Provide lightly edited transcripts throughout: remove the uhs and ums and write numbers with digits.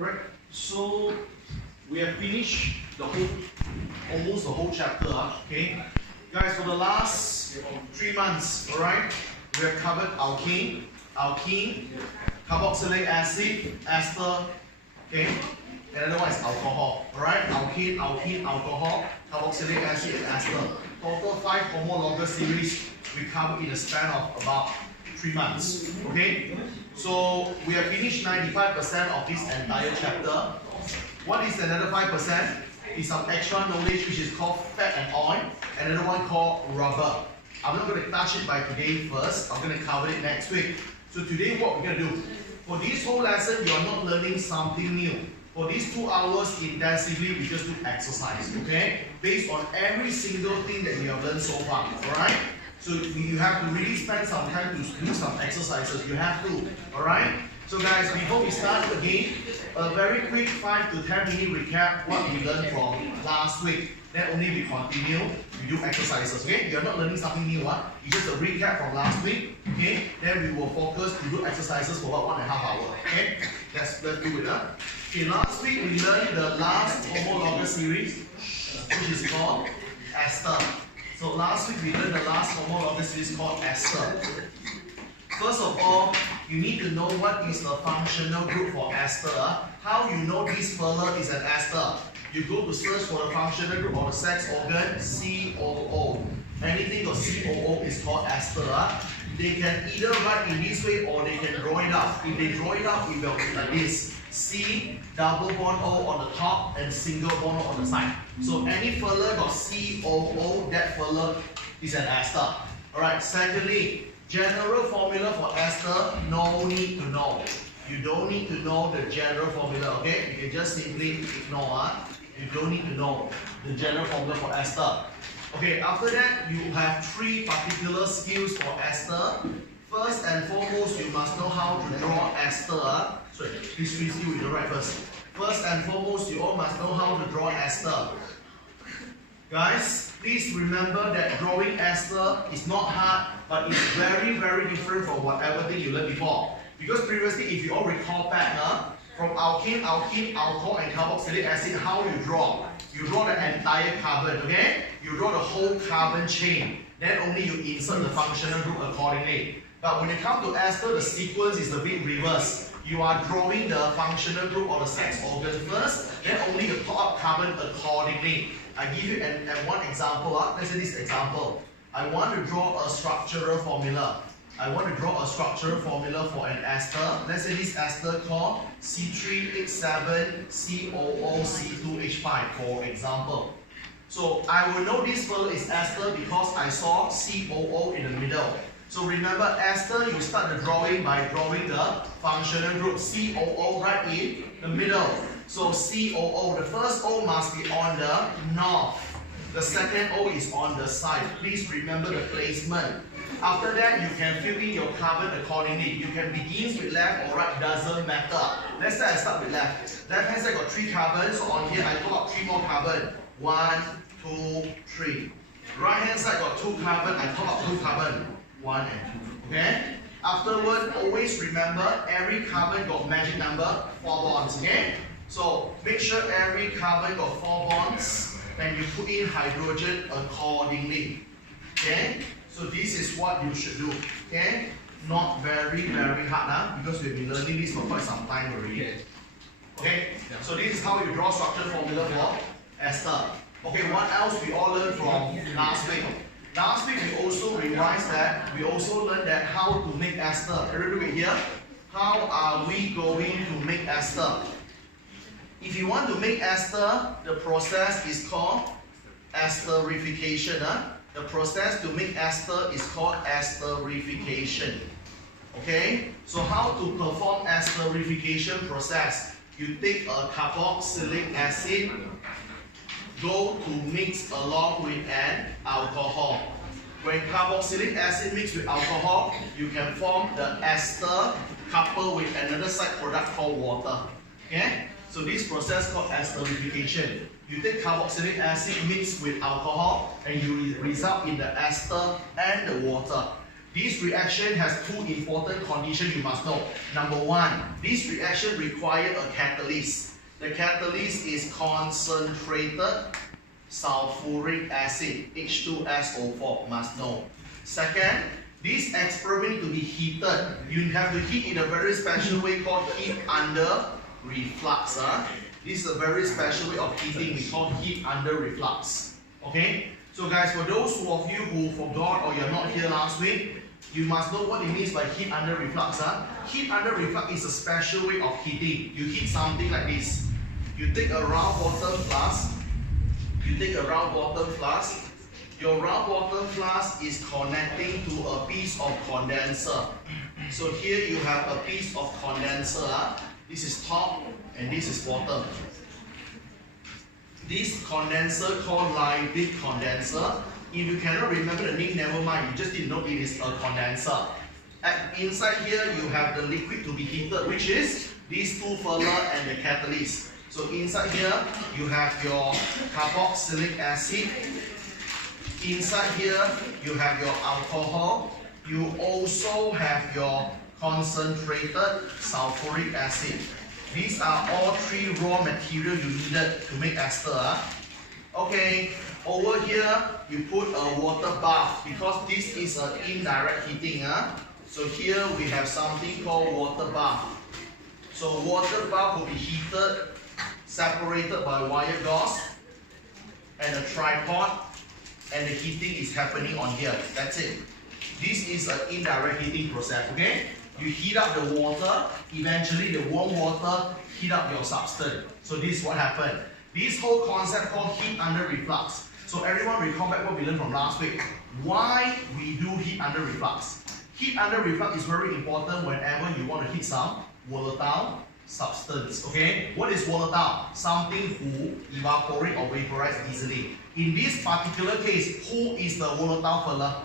Right, so we have finished almost the whole chapter. Okay, guys, for the last 3 months, alright, we have covered alkene, carboxylic acid, ester, okay, and another one is alcohol. Alright, alkene, alcohol, carboxylic acid, and ester. Total 5 homologous series we covered in a span of about 3 months. Okay, so we have finished 95% of this entire chapter. What is another 5%? Is some extra knowledge which is called fat and oil, and another one called rubber. I'm not going to touch it by today first, I'm going to cover it next week. So today what we're going to do, for this whole lesson you are not learning something new. For these 2 hours intensively we just do exercise, okay? Based on every single thing that we have learned so far, alright? So you have to really spend some time to do some exercises, you have to, alright? So guys, before we start again, a very quick 5 to 10 minute recap what we learned from last week. Then only we continue, we do exercises, okay? You're not learning something new, it's just a recap from last week, okay? Then we will focus to do exercises for about 1.5 hours, okay? Let's do it, Okay, last week we learned the last homologous series, which is called ester. So last week we learned the last homologous series called ester. First of all, you need to know what is the functional group for ester. How you know this fella is an ester? You go to search for the functional group of the sex organ, COO. Anything got COO is called ester. They can either write in this way or they can draw it up. If they draw it up, it will be like this. C, double bond O on the top and single bond O on the side. So any fella got COO, that fella is an ester. Alright, secondly, general formula for ester, no need to know. You don't need to know the general formula, okay? You can just simply ignore. You don't need to know the general formula for ester. Okay, after that, you have 3 particular skills for ester. First and foremost, you must know how to draw ester. Sorry, these 3 skills you write first. First and foremost, you all must know how to draw ester. Guys, please remember that drawing ester is not hard, but it's very, very different from whatever thing you learned before. Because previously, if you all recall back, from alkene, alcohol, and carboxylic acid, how you draw? You draw the entire carbon, okay? You draw the whole carbon chain. Then only you insert the functional group accordingly. But when it comes to ester, the sequence is a bit reverse. You are drawing the functional group or the sex organ first, then only you plot up carbon accordingly. I give you one example. Let's say this example. I want to draw a structural formula. I want to draw a structural formula for an ester. Let's say this ester called C3H7COOC2H5, for example. So I will know this fella is ester because I saw COO in the middle. So remember, ester, you start the drawing by drawing the functional group COO right in the middle. So COO, the first O must be on the north. The second O is on the side. Please remember the placement. After that, you can fill in your carbon accordingly. You can begin with left or right, doesn't matter. Let's say I start with left. Left hand side got 3 carbons, so on here I put up 3 more carbon. 1, 2, 3. Right hand side got 2 carbon, I put up 2 carbon. 1 and 2. Okay? Afterward, always remember every carbon got magic number 4 bonds. Okay? So make sure every carbon got 4 bonds, and you put in hydrogen accordingly. Okay? So this is what you should do. Okay? Not very, very hard, because we've been learning this for quite some time already. Okay? So this is how you draw structure formula for ester. Okay, what else we all learned from last week? Last week we also revised that, we also learned that how to make ester. Everybody look here. How are we going to make ester? If you want to make ester, the process is called esterification. The process to make ester is called esterification. Okay? So how to perform esterification process? You take a carboxylic acid, go to mix along with an alcohol. When carboxylic acid mixes with alcohol, you can form the ester coupled with another side product called water. Okay? So this process called esterification. You take carboxylic acid mixed with alcohol and you result in the ester and the water. This reaction has two important conditions you must know. Number one, this reaction requires a catalyst. The catalyst is concentrated sulfuric acid, H2SO4, must know. Second, this experiment needs to be heated. You have to heat in a very special way called heat under reflux. This is a very special way of heating. We call heat under reflux. Okay? So guys, for those of you who forgot or you're not here last week, you must know what it means by heat under reflux. Heat under reflux is a special way of heating. You heat something like this. You take a round bottom flask. Your round bottom flask is connecting to a piece of condenser. So here you have a piece of condenser. This is top and this is bottom. This condenser called Leydig condenser. If you cannot remember the name, never mind. You just need to know it is a condenser. Inside here you have the liquid to be heated, which is these two furler and the catalyst. So inside here you have your carboxylic acid. Inside here you have your alcohol. You also have your concentrated sulfuric acid. These are all three raw materials you needed to make ester. Okay, over here you put a water bath because this is an indirect heating. So here we have something called water bath. So water bath will be heated, separated by wire gauze and a tripod, and the heating is happening on here. That's it. This is an indirect heating process. Okay? You heat up the water, eventually the warm water heat up your substance. So this is what happened. This whole concept called heat under reflux. So everyone recall back what we learned from last week. Why we do heat under reflux? Heat under reflux is very important whenever you want to heat some volatile substance. Okay? What is volatile? Something who evaporate or vaporize easily. In this particular case, who is the volatile fella?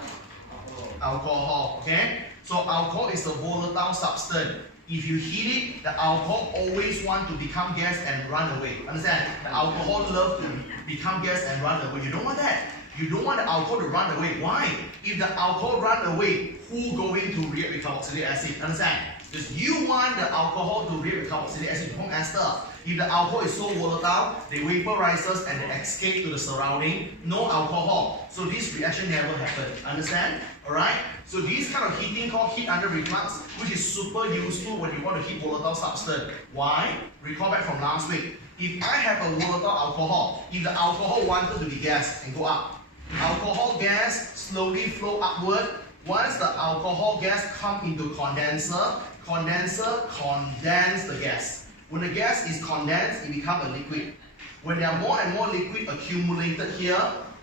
Alcohol. Okay? So alcohol is a volatile substance. If you heat it, the alcohol always want to become gas and run away. Understand? The alcohol love to become gas and run away. You don't want that. You don't want the alcohol to run away. Why? If the alcohol run away, who going to react with carboxylic acid? Understand? Because you want the alcohol to react with carboxylic acid to form ester. If the alcohol is so volatile, they vaporizes and they escape to the surrounding. No alcohol. So this reaction never happened. Understand? Alright? So this kind of heating called heat under reflux, which is super useful when you want to heat volatile substance. Why? Recall back from last week. If I have a volatile alcohol, if the alcohol wanted to be gas and go up, alcohol gas slowly flow upward. Once the alcohol gas come into condenser condense the gas. When the gas is condensed, it becomes a liquid. When there are more and more liquid accumulated here,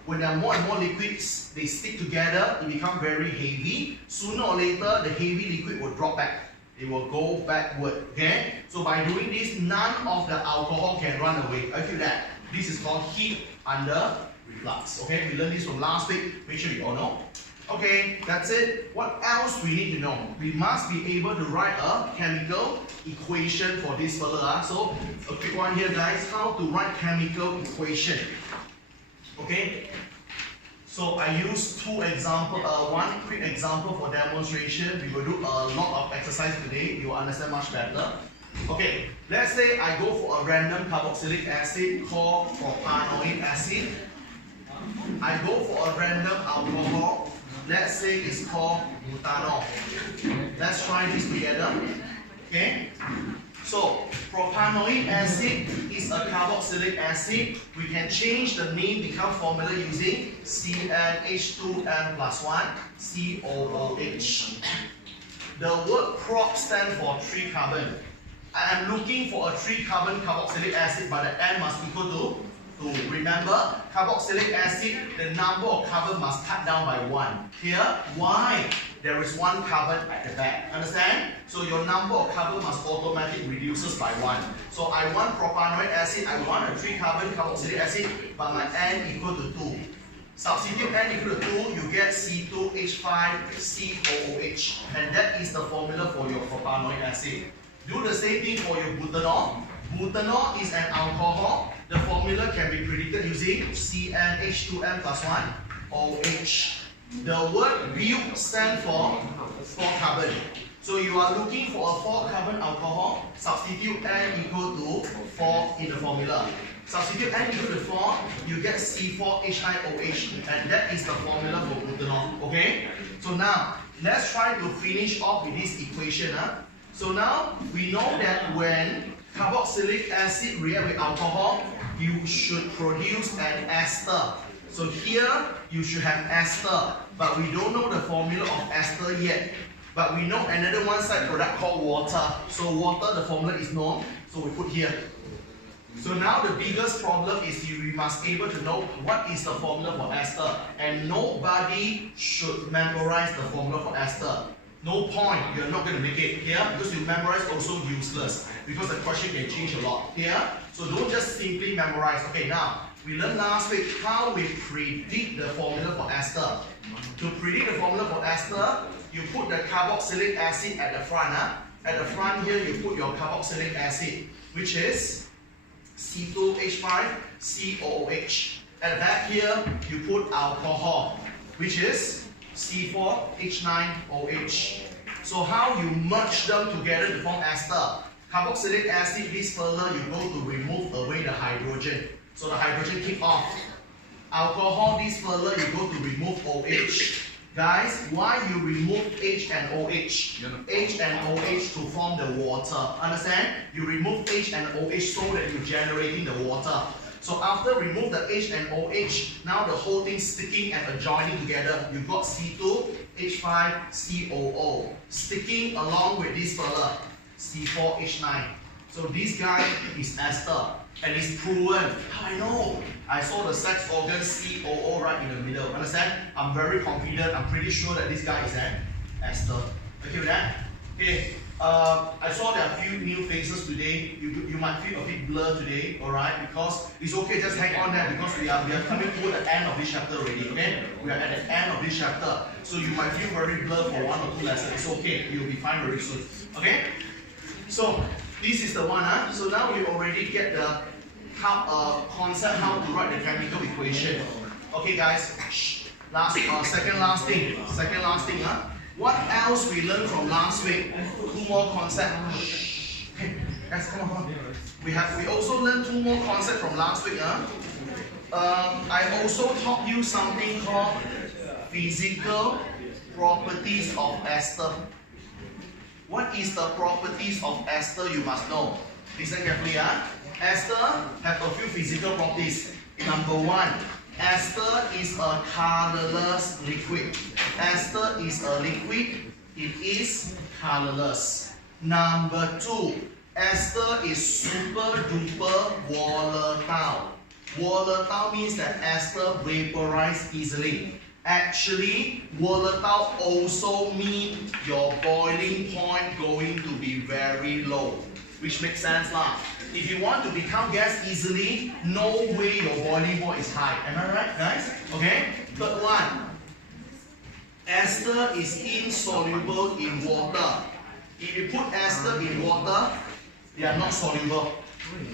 when there are more and more liquids, they stick together, it becomes very heavy. Sooner or later, the heavy liquid will drop back. It will go backward. Okay? So by doing this, none of the alcohol can run away. I feel that. This is called heat under reflux. Okay? We learned this from last week. Make sure you all know. Okay, that's it. What else we need to know? We must be able to write a chemical equation for this fella. So, a quick one here, guys. How to write chemical equation. Okay? So, I use two examples. One quick example for demonstration. We will do a lot of exercise today. You will understand much better. Okay, let's say I go for a random carboxylic acid called propanoic acid. I go for a random alcohol. Let's say it's called butanol. Let's try this together. Okay? So, propanoic acid is a carboxylic acid. We can change the name, become formula using CnH2n plus 1, COOH. The word prop stands for 3 carbon. I am looking for a 3 carbon carboxylic acid, but the N must equal to 2. Remember, carboxylic acid, the number of carbon must cut down by 1. Here, why? There is 1 carbon at the back. Understand? So your number of carbon must automatically reduces by 1. So I want propanoic acid, I want a 3 carbon carboxylic acid, but my N equal to 2. Substitute N equal to 2, you get C2H5COOH. And that is the formula for your propanoic acid. Do the same thing for your butanol. Butanol is an alcohol. The formula can be predicted using CnH2n plus 1 OH. The word butyl stands for 4 carbon. So you are looking for a 4 carbon alcohol, substitute N equal to 4 in the formula. Substitute N equal to 4, you get C4H9OH, and that is the formula for butanol. Okay? So now, let's try to finish off with this equation. So now, we know that when carboxylic acid react with alcohol, you should produce an ester. So here, you should have ester, but we don't know the formula of ester yet. But we know another one side product called water. So water, the formula is known, so we put here. So now the biggest problem is we must be able to know what is the formula for ester. And nobody should memorize the formula for ester. No point, you're not going to make it here, because you memorize also useless, because the question can change a lot here. So don't just simply memorize. Okay, now we learned last week how we predict the formula for ester. To predict the formula for ester, you put the carboxylic acid at the front. At the front here, you put your carboxylic acid, which is C2H5COOH. At the back here, you put alcohol, which is C4H9OH. So how you merge them together to form ester? Carboxylic acid, this further you go to remove away the hydrogen. So the hydrogen kick off. Alcohol, this further you go to remove OH. Guys, why you remove H and OH? H and OH to form the water. Understand? You remove H and OH so that you're generating the water. So after remove the H and OH, now the whole thing sticking and adjoining together. You've got C2H5COO sticking along with this fella, C4H9. So this guy is ester. And it's proven. How I know? I saw the sex organ COO right in the middle. Understand? I'm very confident. I'm pretty sure that this guy is an ester. Okay with that? Okay. I saw there are a few new faces today. You might feel a bit blurred today, alright? Because it's okay, just hang on there because we are coming toward the end of this chapter already. Okay? We are at the end of this chapter. So you might feel very blurred for 1 or 2 lessons. It's okay. You'll be fine very soon. Okay? So this is the one. So now you already get the concept how to write the chemical equation. Okay, guys. Second last thing. What else we learned from last week? 2 more concepts. Okay, guys, come on. We also learned 2 more concepts from last week. I also taught you something called physical properties of ester. What is the properties of ester? You must know. Listen carefully. Ester have a few physical properties. Number 1, ester is a colorless liquid. Ester is a liquid. It is colorless. Number 2, ester is super duper volatile. Volatile means that ester vaporizes easily. Actually, volatile also means your boiling point going to be very low. Which makes sense lah. If you want to become gas easily, no way your boiling point is high. Am I right, guys? Okay. Third one. Ester is insoluble in water. If you put ester in water, they are not soluble.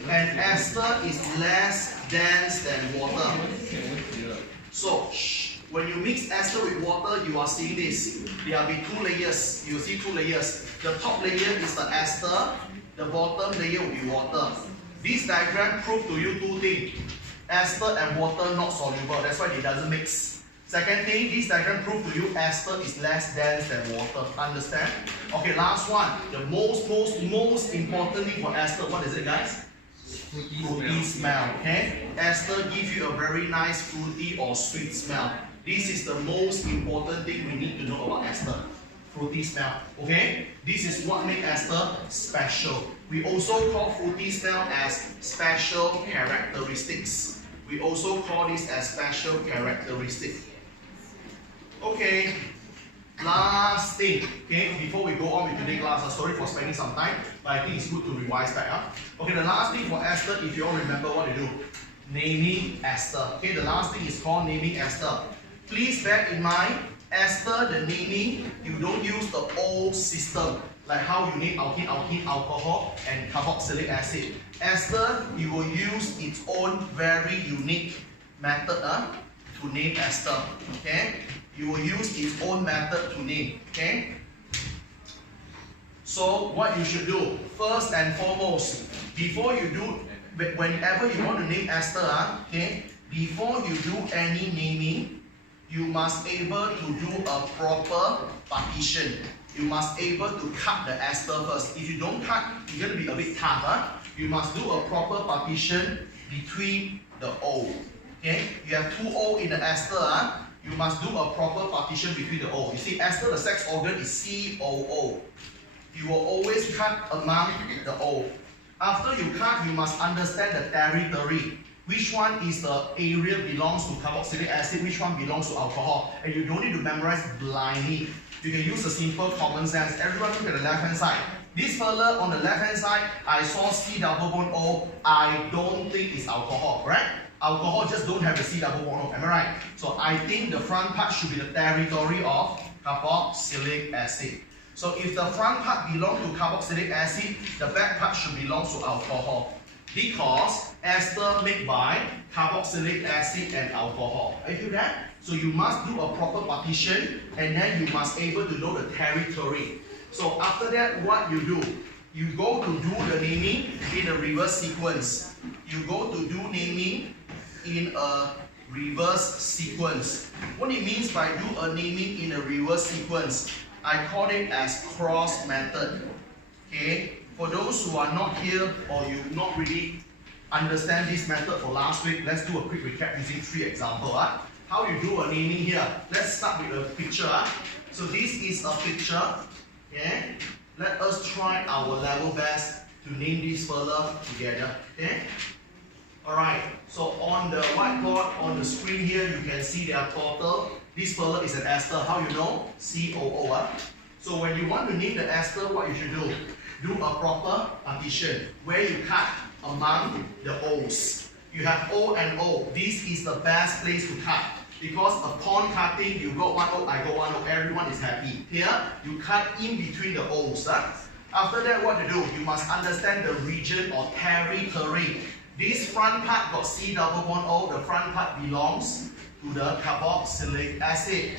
And ester is less dense than water. So, when you mix ester with water, you are seeing this. There will be 2 layers. You will see 2 layers. The top layer is the ester. The bottom layer will be water. This diagram proves to you 2 things. Ester and water not soluble. That's why it doesn't mix. Second thing, this diagram proves to you ester is less dense than water. Understand? Okay, last one. The most important thing for ester, what is it, guys? Fruity smell. Okay? Ester gives you a very nice fruity or sweet smell. This is the most important thing we need to know about ester. Fruity smell. Okay? This is what makes ester special. We also call fruity smell as special characteristics. We also call this as special characteristic. Okay. Last thing. Okay, before we go on with today's class, sorry for spending some time, but I think it's good to revise back. Okay, the last thing for ester, if you all remember what to do, naming ester. Okay, the last thing is called naming ester. Please bear in mind, ester, the naming, you don't use the old system, like how you name alkene, alcohol, and carboxylic acid. Ester, you will use its own very unique method to name ester. Okay, you will use its own method to name. Okay? So what you should do, first and foremost, before you do, whenever you want to name ester, okay, before you do any naming, you must able to do a proper partition. You must able to cut the ester first. If you don't cut, it's going to be a bit tough. You must do a proper partition between the O. Okay, you have two O in the ester. You must do a proper partition between the O. You see, ester, the sex organ is COO. You will always cut among the O. After you cut, you must understand the territory. Which one is the area belongs to carboxylic acid, which one belongs to alcohol. And you don't need to memorize blindly. You can use a simple common sense. Everyone look at the left hand side. This fella on the left hand side, I saw C double bond O. I don't think it's alcohol, right? Alcohol just don't have the C double bond O, am I right? So I think the front part should be the territory of carboxylic acid. So if the front part belongs to carboxylic acid, the back part should belong to alcohol. Because ester made by carboxylic acid and alcohol. Are you feel that? So you must do a proper partition, and then you must able to know the territory. So after that, what you do? You go to do the naming in a reverse sequence. You go to do naming in a reverse sequence. What it means by do a naming in a reverse sequence, I call it as cross method. Okay? For those who are not here or you not really understand this method for last week, let's do a quick recap using 3 examples. How you do a naming here? Let's start with a picture. So this is a picture. Okay? Let us try our level best to name this fella together. Okay? Alright, so on the whiteboard, on the screen here, you can see their total. This fella is an ester. How you know? COO. So when you want to name the ester, what you should do? Do a proper partition where you cut among the O's. You have O and O. This is the best place to cut because upon cutting, you got one O, I got one O, everyone is happy. Here, you cut in between the O's. After that, what to do? You must understand the region or territory. This front part got C double bond O. The front part belongs to the carboxylic acid.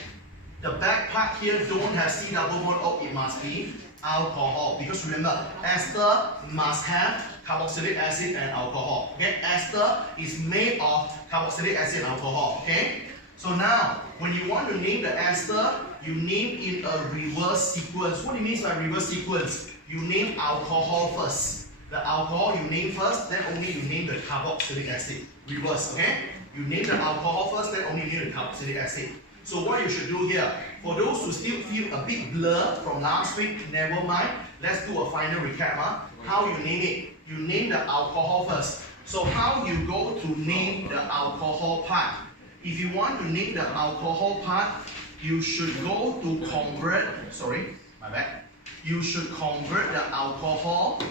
The back part here don't have C double bond O. It must be alcohol, because remember, ester must have carboxylic acid and alcohol. Okay, ester is made of carboxylic acid and alcohol. Okay, so now when you want to name the ester, you name in a reverse sequence. What it means by reverse sequence? You name alcohol first. The alcohol you name first, then only you name the carboxylic acid. Reverse. Okay, you name the alcohol first, then only name the carboxylic acid. So what you should do here, for those who still feel a bit blur from last week, never mind. Let's do a final recap. How you name it? You name the alcohol first. So how you go to name the alcohol part? If you want to name the alcohol part, you should go to convert, sorry, my bad. You should convert the alcohol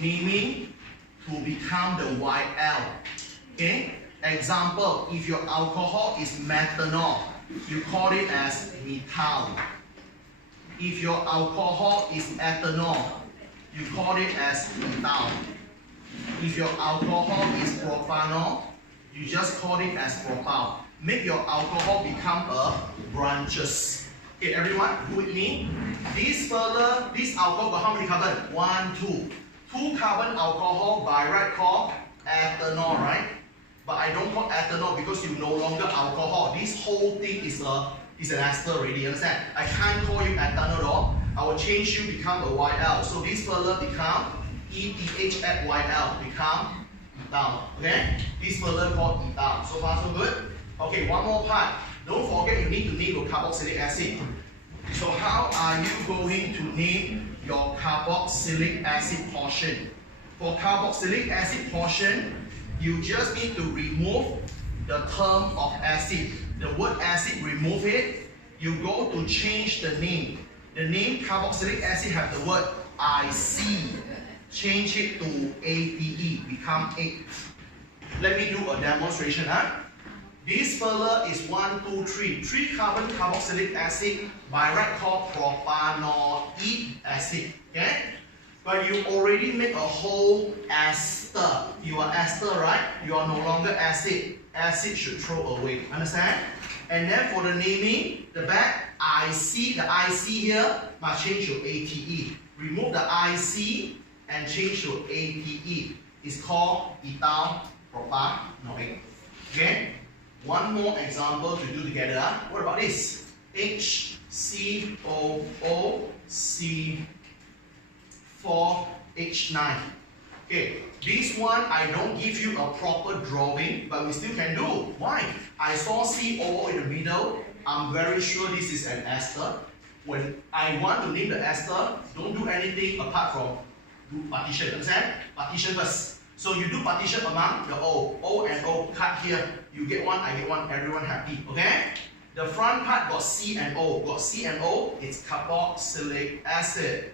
naming to become the YL. Okay? Example, if your alcohol is methanol, you call it as methyl. If your alcohol is ethanol, you call it as ethyl. If your alcohol is propanol, you just call it as propyl. Make your alcohol become a branches. Okay, everyone, do with me. This alcohol got how many carbon? 1, 2. 2 carbon alcohol by right called ethanol, right? But I don't call ethanol because you no longer alcohol. This whole thing is an ester already, understand? I can't call you ethanol though. I will change you become a YL. So this fella become ETH at YL, become ethyl. Okay? This fella called ethyl. So far so good? Okay, one more part. Don't forget you need to name your carboxylic acid. So how are you going to name your carboxylic acid portion? For carboxylic acid portion, you just need to remove the term of acid. The word acid, remove it. You go to change the name. The name carboxylic acid have the word IC. Change it to ADE, become 8. Let me do a demonstration. This fella is 1, 2, 3. 3 carbon carboxylic acid, by right called propanoic acid. Okay? But you already make a whole ester. You you are ester, right? You are no longer acid. Acid should throw away. Understand? And then for the naming, the back, IC, the IC here must change to ATE. Remove the IC and change to ATE. It's called ethyl propanoic. Okay? One more example to do together. What about this? HCOOC4H9. Okay, this one I don't give you a proper drawing, but we still can do. Why? I saw COO in the middle. I'm very sure this is an ester. When I want to name the ester, don't do anything apart from do partition. Understand? Partition first. So you do partition among the O. O and O cut here. You get one, I get one, everyone happy. Okay? The front part got C and O. Got C and O, it's carboxylic acid.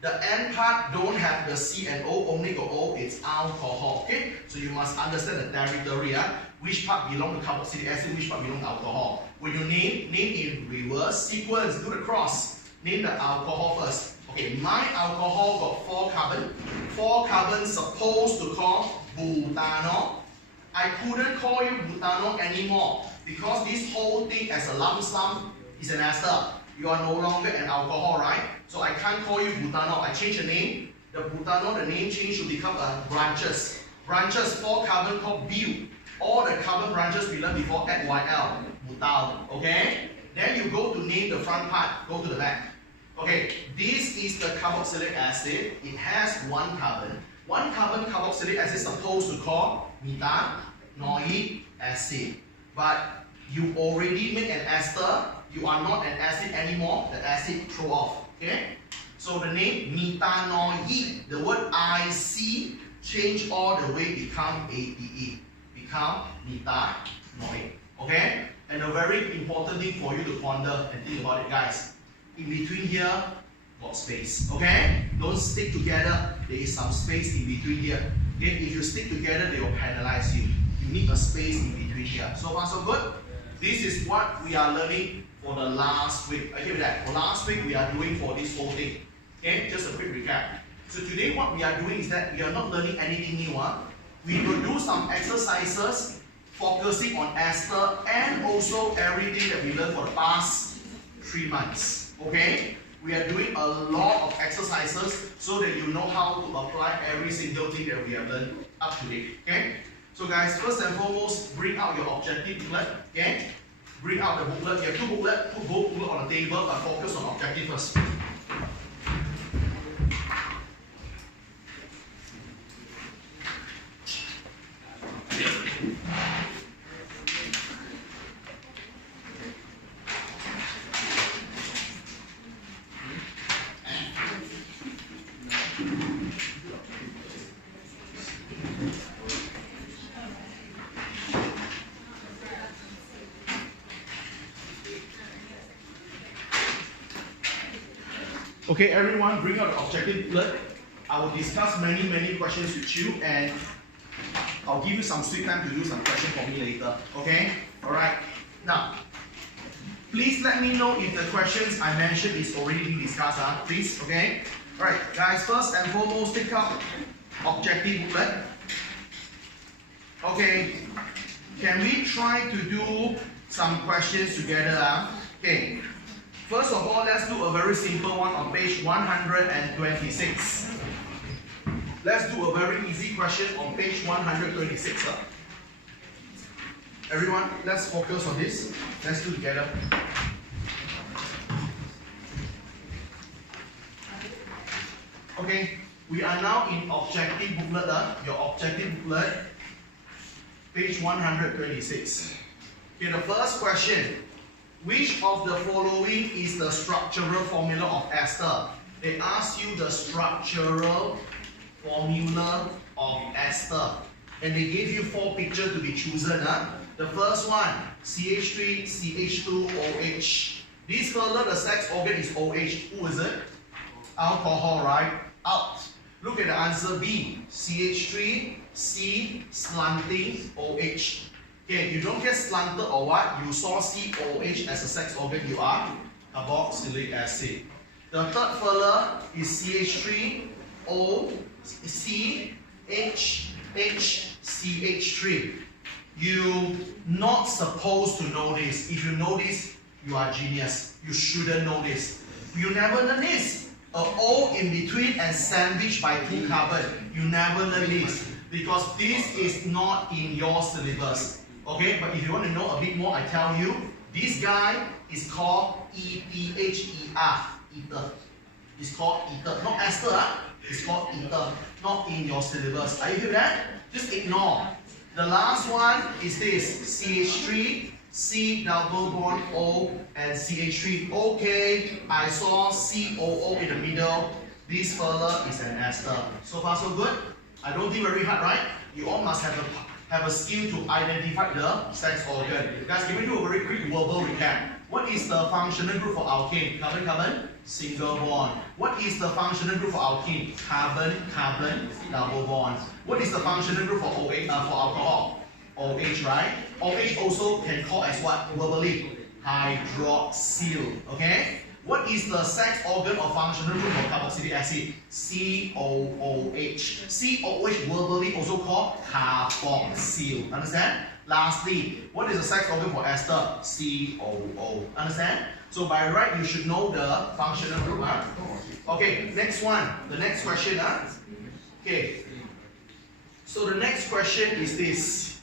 The end part don't have the C and O, only got O, it's alcohol. Okay? So you must understand the territory. Which part belong to carboxylic acid, which part belong to alcohol. When you name in reverse sequence, do the cross. Name the alcohol first. Okay, my alcohol got 4 carbon. 4 carbon supposed to call butanol. I couldn't call you butanol anymore because this whole thing as a lump sum is an ester. You are no longer an alcohol, right? So I can't call you butanol. I change the name. The butanol, the name change to become branches. Branches, 4 carbon called bu. All the carbon branches we learned before add YL, butyl. Okay? Then you go to name the front part. Go to the back. Okay, this is the carboxylic acid. It has 1 carbon. 1 carbon carboxylic acid is supposed to call methanoic acid. But you already made an ester. You are not an acid anymore. The acid throw off. Okay? So the name methanoic, the word IC change all the way become ATE. Become methanoic. Okay? And a very important thing for you to ponder and think about it, guys. In between here, got space. Okay? Don't stick together. There is some space in between here. Okay? If you stick together, they will penalize you. You need a space in between here. So far, so good? This is what we are learning for the last week. Okay, with that. For last week, we are doing for this whole thing. Okay? Just a quick recap. So today, what we are doing is that we are not learning anything new. We will do some exercises focusing on ester and also everything that we learned for the past 3 months. Okay? We are doing a lot of exercises so that you know how to apply every single thing that we have learned up to date. Okay? So guys, first and foremost, bring out your objective booklet. Okay? Bring out the booklet. You have 2 booklets. Put both booklets on the table, but focus on objective first. Okay, everyone, bring out the objective booklet. I will discuss many questions with you, and I'll give you some sweet time to do some questions for me later. Okay? Alright. Now, please let me know if the questions I mentioned is already being discussed. Please, okay? Alright, guys, first and foremost, pick up objective booklet. Okay. Can we try to do some questions together? Okay. First of all, let's do a very simple one on page 126. Let's do a very easy question on page 126. Everyone, let's focus on this. Let's do together. Okay, we are now in objective booklet. Your objective booklet, page 126. Okay, the first question. Which of the following is the structural formula of ester? They ask you the structural formula of ester. And they gave you 4 pictures to be chosen. The first one, CH3, CH2, OH. This fella, the sex organ is OH. Who is it? Alcohol, right? Out. Look at the answer B. CH3, C, slanting, OH. Okay, you don't get slanted or what, you saw COH as a sex organ, you are carboxylic acid. The third fella is CH3, O, C, HCH3. You not supposed to know this. If you know this, you are genius. You shouldn't know this. You never learn this. A O in between and sandwiched by 2 carbon. You never learn this because this is not in your syllabus. Okay, but if you want to know a bit more, I tell you, this guy is called ETHER. Ether. It's called ether. Not ester, huh? It's called ether. Not in your syllabus. Are you hearing that? Just ignore. The last one is this. CH3, C double bond O and CH3. Okay, I saw COO in the middle. This fella is an ester. So far so good? I don't think very hard, right? You all must have a skill to identify the sex organ. Guys, can we do a very quick verbal recap? What is the functional group for alkane? Carbon, carbon, single bond. What is the functional group for alkene? Carbon, carbon, double bond. What is the functional group for OH, for alcohol? OH, right? OH also can call as what? Verbally? Hydroxyl. Okay? What is the sex organ or functional group for carboxylic acid? COOH. COOH verbally also called carboxyl. Understand? Lastly, what is the sex organ for ester? COO. Understand? So by right, you should know the functional group. Huh? Okay, next one. The next question. Huh? Okay. So the next question is this.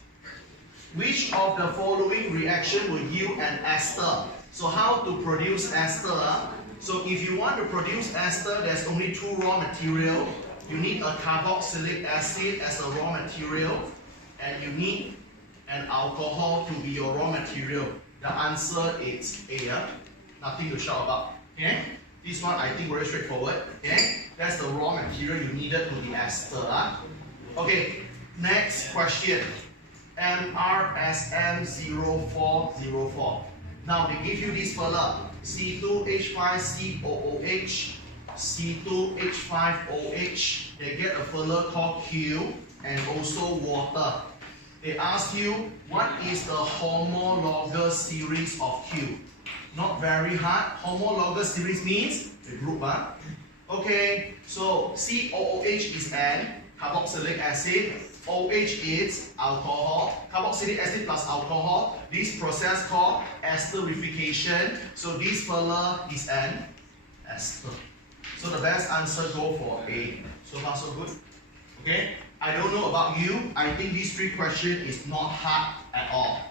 Which of the following reaction will yield an ester? So how to produce ester? So if you want to produce ester, there's only 2 raw material. You need a carboxylic acid as a raw material, and you need an alcohol to be your raw material. The answer is A. Nothing to shout about. Okay? This one I think very straightforward. Okay? That's the raw material you needed to the ester. Okay, next question. MRSM0404. Now they give you this fella, C2H5COOH, C2H5OH. They get a fella called Q and also water. They ask you, what is the homologous series of Q? Not very hard. Homologous series means the group. Okay, so COOH is an carboxylic acid. OH is alcohol. Carboxylic acid plus alcohol. This process called esterification. So this fella is an ester. So the best answer go for A. So far so good. Okay. I don't know about you. I think these 3 questions is not hard at all.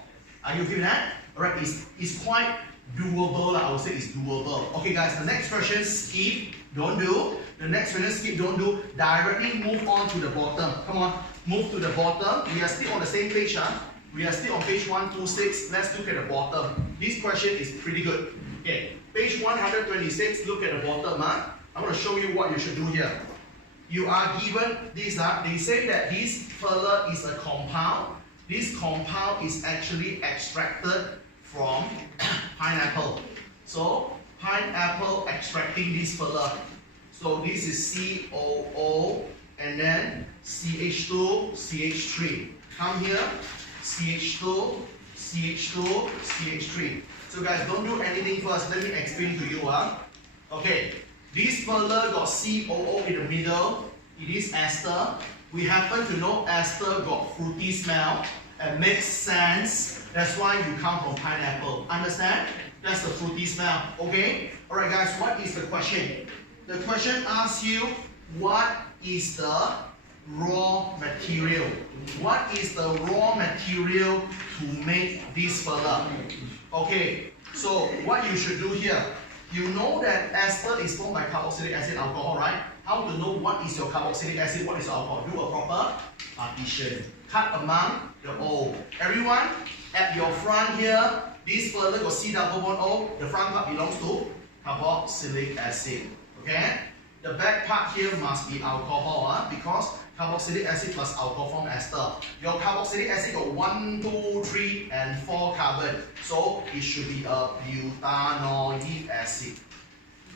Are you okay with that? Alright, it's quite doable. I would say it's doable. Okay guys, the next question skip. Don't do. The next question skip. Don't do. Directly move on to the bottom. Come on. Move to the bottom. We are still on the same page. We are still on page 126. Let's look at the bottom. This question is pretty good. Okay. Page 126. Look at the bottom. I'm going to show you what you should do here. You are given this. They say that this fella is a compound. This compound is actually extracted from pineapple. So pineapple extracting this fella. So this is COO and then CH2, CH3. Come here, CH2, CH2, CH3. So guys, don't do anything first. Let me explain to you. Okay, this fella got COO in the middle. It is ester. We happen to know ester got fruity smell. It makes sense. That's why you come from pineapple. Understand? That's the fruity smell. Okay? Alright guys, what is the question? The question asks you, what is the raw material? What is the raw material to make this fella? Okay, so what you should do here, you know that ester is formed by carboxylic acid alcohol, right? How to know what is your carboxylic acid, what is your alcohol? Do a proper partition. Cut among the O. Everyone, at your front here, this fella got C double bond O. The front part belongs to carboxylic acid. Okay? The back part here must be alcohol because carboxylic acid plus alcohol form ester. Your carboxylic acid got 1, 2, 3, and 4 carbon. So it should be a butanoic acid.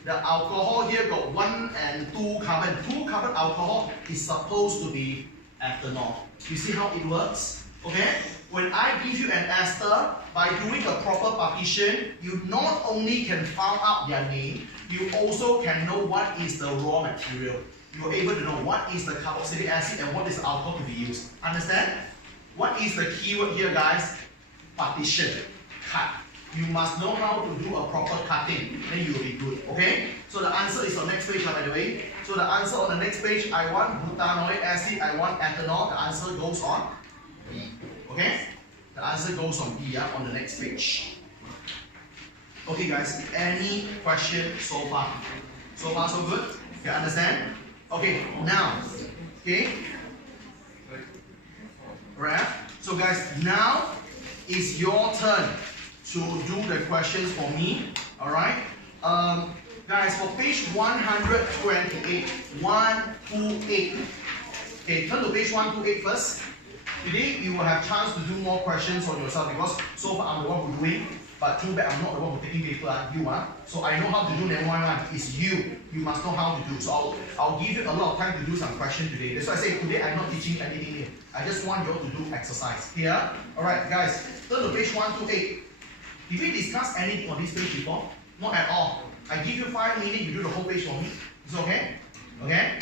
The alcohol here got 1 and 2 carbon. 2 carbon alcohol is supposed to be ethanol. You see how it works? Okay? When I give you an ester, by doing a proper partition, you not only can find out their name, you also can know what is the raw material. you are able to know what is the carboxylic acid and what is the alcohol to be used. Understand? What is the keyword here, guys? Partition. Cut. You must know how to do a proper cutting, then you will be good. Okay? So the answer is on the next page, by the way. So the answer on the next page, I want butanoic acid, I want ethanol. The answer goes on B. Okay? The answer goes on B, on the next page. Okay, guys, any question so far? So far, so good? You understand? Okay, now, okay? Right? So, guys, now it's your turn to do the questions for me. Alright? Guys, for page 128, 128. Okay, turn to page 128 first. Today, you will have chance to do more questions on yourself because so far I'm the one who's doing, but too bad I'm not the one who's taking paper, you are. So I know how to do, then one. It's you. You must know how to do. So I'll give you a lot of time to do some questions today. That's why I say today I'm not teaching anything here. I just want you all to do exercise. Here? Alright, guys, turn to page 128. Did we discuss anything on this page before? Not at all. I give you 5 minutes, you do the whole page for me. Is it okay? Okay?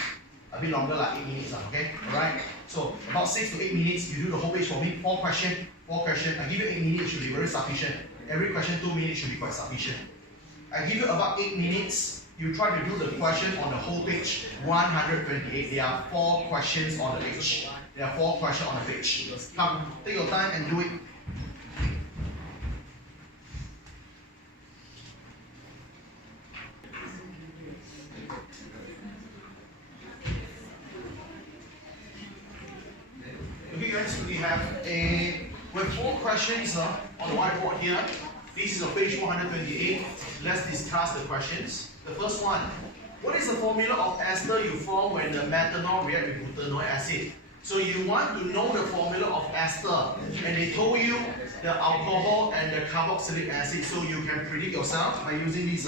A bit longer, like 8 minutes, okay? Alright? So, about 6 to 8 minutes, you do the whole page for me. 4 questions. I give you 8 minutes, it should be very sufficient. Every question 2 minutes should be quite sufficient. I give you about 8 minutes, you try to do the question on the whole page. 128. There are 4 questions on the page. There are 4 questions on the page. Come, take your time and do it. Okay guys, we have 4 questions on the whiteboard here. This is on page 128. Let's discuss the questions. The first one, what is the formula of ester you form when the methanol reacts with butanoic acid? So you want to know the formula of ester, and they told you the alcohol and the carboxylic acid, so you can predict yourself by using this.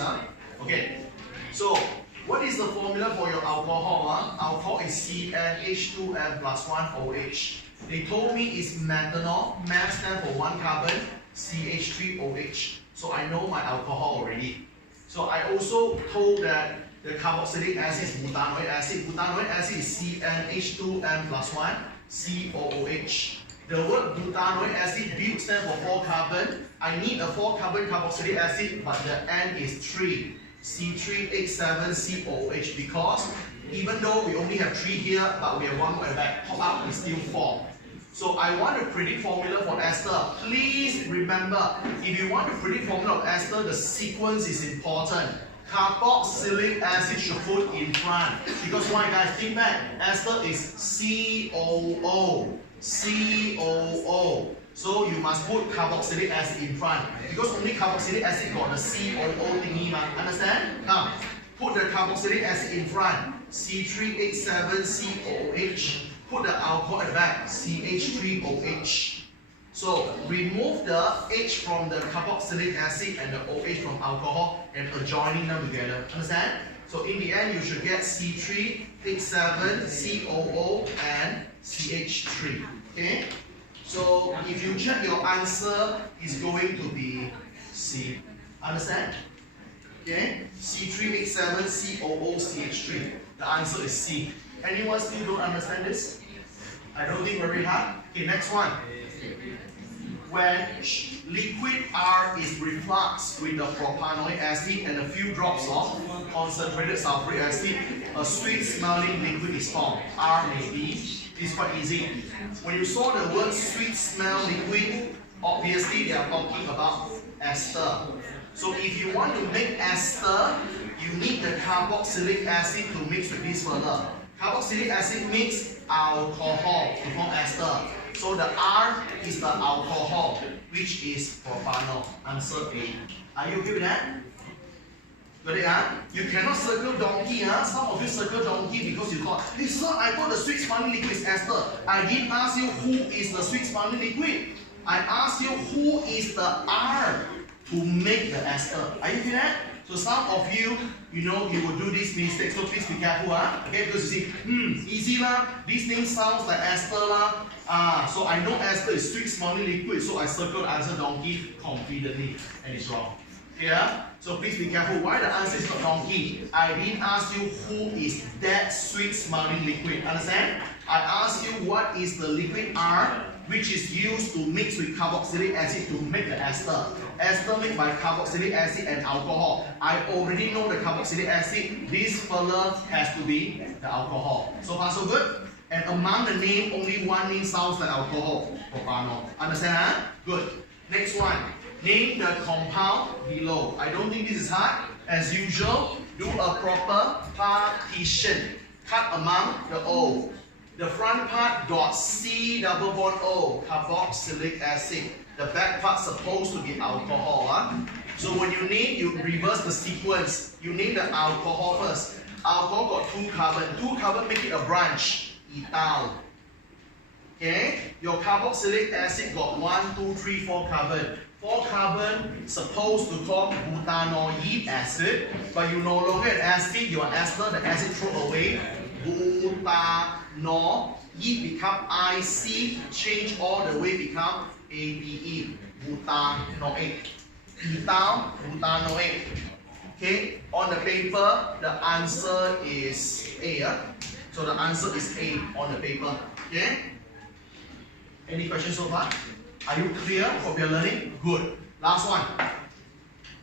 Okay, so what is the formula for your alcohol? Alcohol is CnH2n plus 1 OH. They told me it's methanol. Meth stands for 1 carbon, CH3OH. So I know my alcohol already. So I also told that the carboxylic acid is butanoic acid. Butanoic acid is CnH2n plus 1, COOH. The word butanoic acid, but stands for 4 carbon. I need a 4 carbon carboxylic acid, but the N is 3. C3H7COOH, because even though we only have 3 here, but we have 1 more at the back, pop out is still 4. So I want to predict formula for ester. Please remember, if you want to predict formula of ester, the sequence is important. Carboxylic acid should put in front. Because why, guys? Think back. Ester is COO. COO. So you must put carboxylic acid in front. Because only carboxylic acid got the COO thingy, understand? Now, put the carboxylic acid in front. C3H7COOH. Put the alcohol at the back. CH3OH. So remove the H from the carboxylic acid and the OH from alcohol and adjoining them together. Understand? So in the end, you should get C3H7COO and CH3. Okay? So if you check, your answer is going to be C. Understand? Okay? C3H7COOCH3. The answer is C. Anyone still don't understand this? I don't think very hard. Okay, next one. When liquid R is refluxed with the propanoic acid and a few drops of concentrated sulfuric acid, a sweet smelling liquid is formed. R may be. It's quite easy. When you saw the word sweet smell liquid, obviously they are talking about ester. So if you want to make ester, you need the carboxylic acid to mix with this further. Carboxylic acid mix alcohol to form ester. So the R is the alcohol, which is propanol. Answer A. Are you okay with that? Got it? You cannot circle donkey. Some of you circle donkey because you thought, hey sir, I thought the sweet smelling liquid is ester. I didn't ask you who is the sweet smelling liquid. I asked you who is the R to make the ester. Are you okay with that? So some of you, you will do this mistake, so please be careful, okay? Because you see, easy lah, this thing sounds like ester lah. So I know ester is sweet smelling liquid, so I circle the answer donkey confidently, and it's wrong. Yeah? So please be careful. Why the answer is not donkey? I didn't ask you who is that sweet smelling liquid. Understand? I asked you what is the liquid R which is used to mix with carboxylic acid to make the ester. Ester made by carboxylic acid and alcohol. I already know the carboxylic acid. This fella has to be the alcohol. So far so good? And among the name, only one name sounds like alcohol. Propanol. Understand? Huh? Good. Next one. Name the compound below. I don't think this is hard. As usual, do a proper partition. Cut among the O. The front part got C double bond O, carboxylic acid. The back part supposed to be alcohol. Huh? So when you name, you reverse the sequence. You name the alcohol first. Alcohol got 2 carbon. 2 carbon make it a branch. Ethyl. Okay? Your carboxylic acid got 1, 2, 3, 4 carbon. 4 carbon supposed to call butanoic acid, but you no longer an acid, your ester, the acid throw away. Butanoic become IC, change all the way become ABE, butanoic. Ethyl, butanoic. Okay, on the paper, the answer is A. So the answer is A on the paper. Okay? Any questions so far? Are you clear? Hope you're learning? Good. Last one.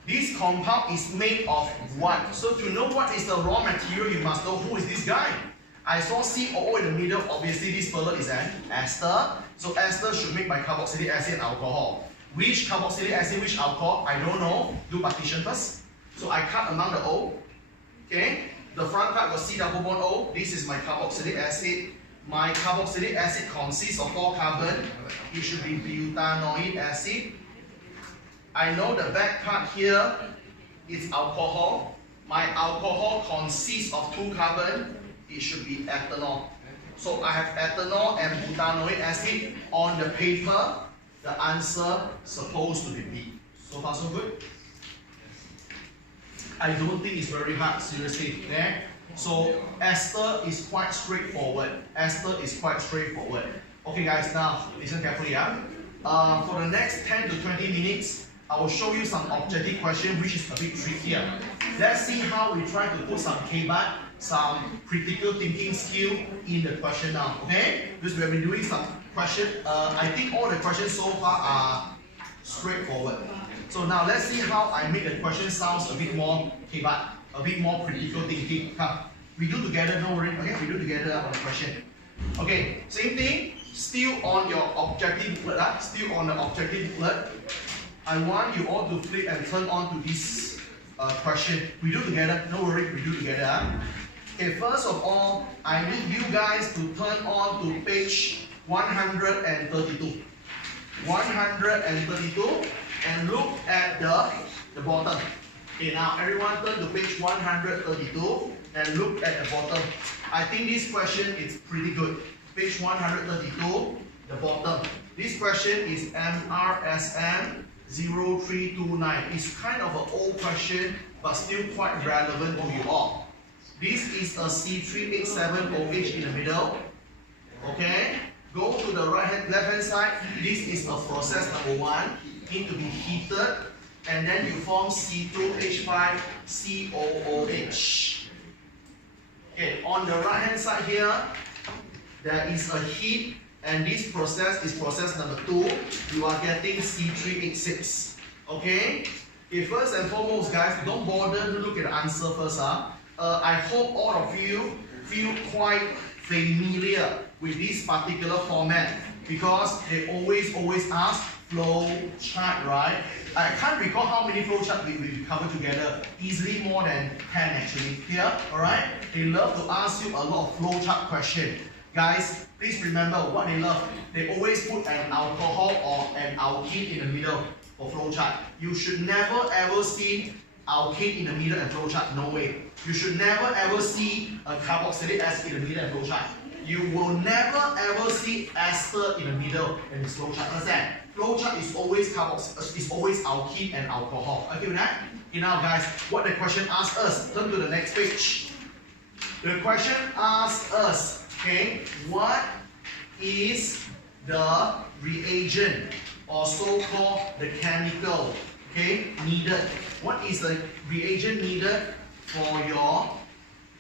This compound is made of what? So to know what is the raw material, you must know who is this guy. I saw COO in the middle. Obviously, this fella is an ester. So ester should make by carboxylic acid and alcohol. Which carboxylic acid, which alcohol? I don't know. Do partition first. So I cut among the O. Okay. The front part got C double bond O. This is my carboxylic acid. My carboxylic acid consists of 4 carbon. It should be butanoic acid. I know the back part here is alcohol. My alcohol consists of 2 carbon. It should be ethanol. So I have ethanol and butanoic acid on the paper. The answer supposed to be B. So far so good? I don't think it's very hard, seriously. There. So ester is quite straightforward. Ester is quite straightforward. Okay guys, now listen carefully. For the next 10 to 20 minutes, I will show you some objective question which is a bit trickier. Let's see how we try to put some KBAT, some critical thinking skill in the question now. Okay? Because we have been doing some question. I think all the questions so far are straightforward. So now let's see how I make the question sounds a bit more KBAT, a bit more critical thinking. Come, we do together, don't worry. Okay, we do together on the question. Okay, same thing. Still on your objective booklet. Still on the objective booklet. I want you all to flip and turn on to this question. We do together. Don't worry, we do together. Okay, first of all, I need you guys to turn on to page 132. 132 and look at the bottom. Okay, now everyone turn to page 132 and look at the bottom. I think this question is pretty good. Page 132, the bottom. This question is MRSM 0329. It's kind of an old question, but still quite relevant to you all. This is a C3H7OH in the middle. Okay? Go to the left hand side. This is a process number 1. Need to be heated. And then you form C2H5COOH. Okay, on the right hand side here, there is a heat, and this process is process number 2. You are getting C3H6. Okay? Okay, first and foremost, guys, don't bother to look at the answer first. I hope all of you feel quite familiar with this particular format because they always ask flow chart, right? I can't recall how many flow charts we covered together. Easily more than 10 actually. Here, alright? They love to ask you a lot of flow chart questions. Guys, please remember what they love. They always put an alcohol or an alkene in the middle for flow chart. You should never ever see alkene in the middle and flow chart. No way. You should never ever see a carboxylic acid in the middle and flow chart. You will never ever see ester in the middle and this flow chart. Understand? Flow chart is always alkene and alcohol. Okay with that? Okay, now guys, what the question asks us. Turn to the next page. The question asks us, okay, what is the reagent or so-called the chemical? okay, needed. What is the reagent needed for your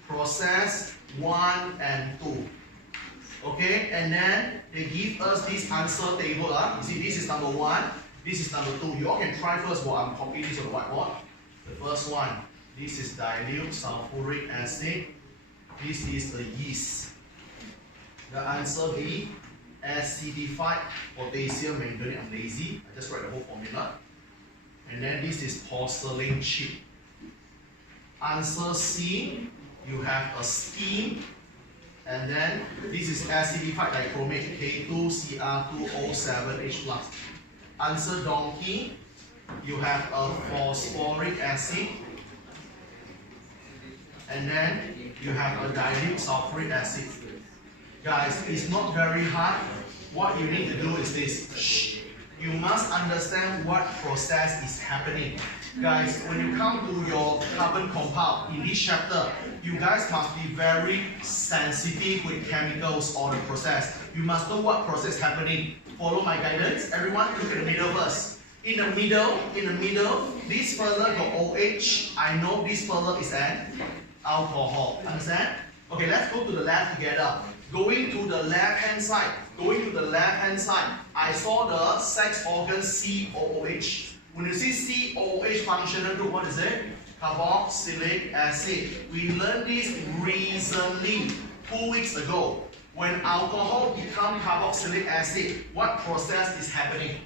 process 1 and 2? Okay, and then they give us this answer table. You see, this is number 1, this is number 2. You all can try first while I'm copying this on the whiteboard. The first one, this is dilute sulfuric acid. This is the yeast. The answer B, acidified potassium manganate. I'm lazy, I just write the whole formula. And then this is porcelain chip. Answer C, you have a steam. And then this is acidified dichromate, K2Cr2O7H+. Answer donkey, you have a phosphoric acid. And then you have a dilute sulfuric acid. Guys, it's not very hard. What you need to do is this. Shh. You must understand what process is happening. Guys, when you come to your carbon compound in this chapter, you guys must be very sensitive with chemicals or the process. You must know what process is happening. Follow my guidance. Everyone look at the middle first. In the middle, this fella got OH. I know this fella is an alcohol. Understand? Okay, let's go to the left together. Going to the left-hand side, I saw the sex organ COOH. When you see COOH functional group, what is it? Carboxylic acid. We learned this recently, 2 weeks ago. When alcohol becomes carboxylic acid, what process is happening?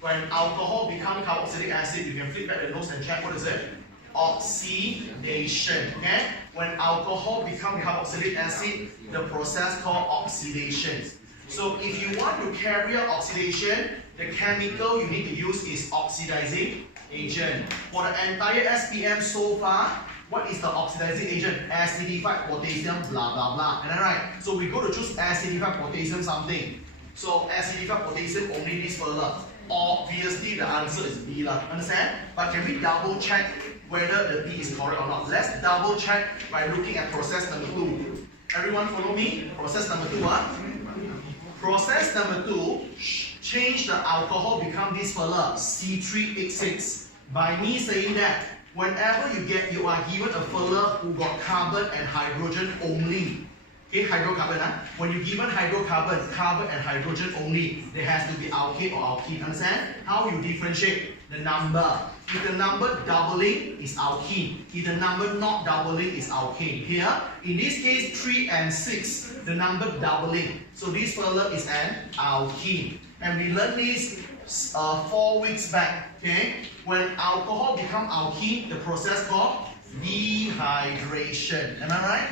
When alcohol becomes carboxylic acid, you can flip back the notes and check what is it? Oxidation. Okay? When alcohol becomes carboxylic acid, the process called oxidation. So if you want to carry out oxidation, the chemical you need to use is oxidizing agent. For the entire SPM so far, what is the oxidizing agent? Acidified potassium, blah blah blah. Am I right? So we go to choose acidified potassium something. So acidified potassium only this fella. Obviously the answer is B lah. Understand? But can we double check whether the B is correct or not? Let's double check by looking at process number 2. Everyone follow me? Process number 2. Process number 2, change the alcohol become this fella, C3H6. By me saying that, whenever you are given a fella who got carbon and hydrogen only. Okay, hydrocarbon. When you given hydrocarbon, carbon and hydrogen only, there has to be alkane or alkene. Understand? How you differentiate? The number. If the number doubling is alkene, if the number not doubling is alkane. Here, in this case, 3 and 6, the number doubling. So this fella is an alkene. And we learned this 4 weeks back. Okay? When alcohol becomes alkene, the process called dehydration. Am I right?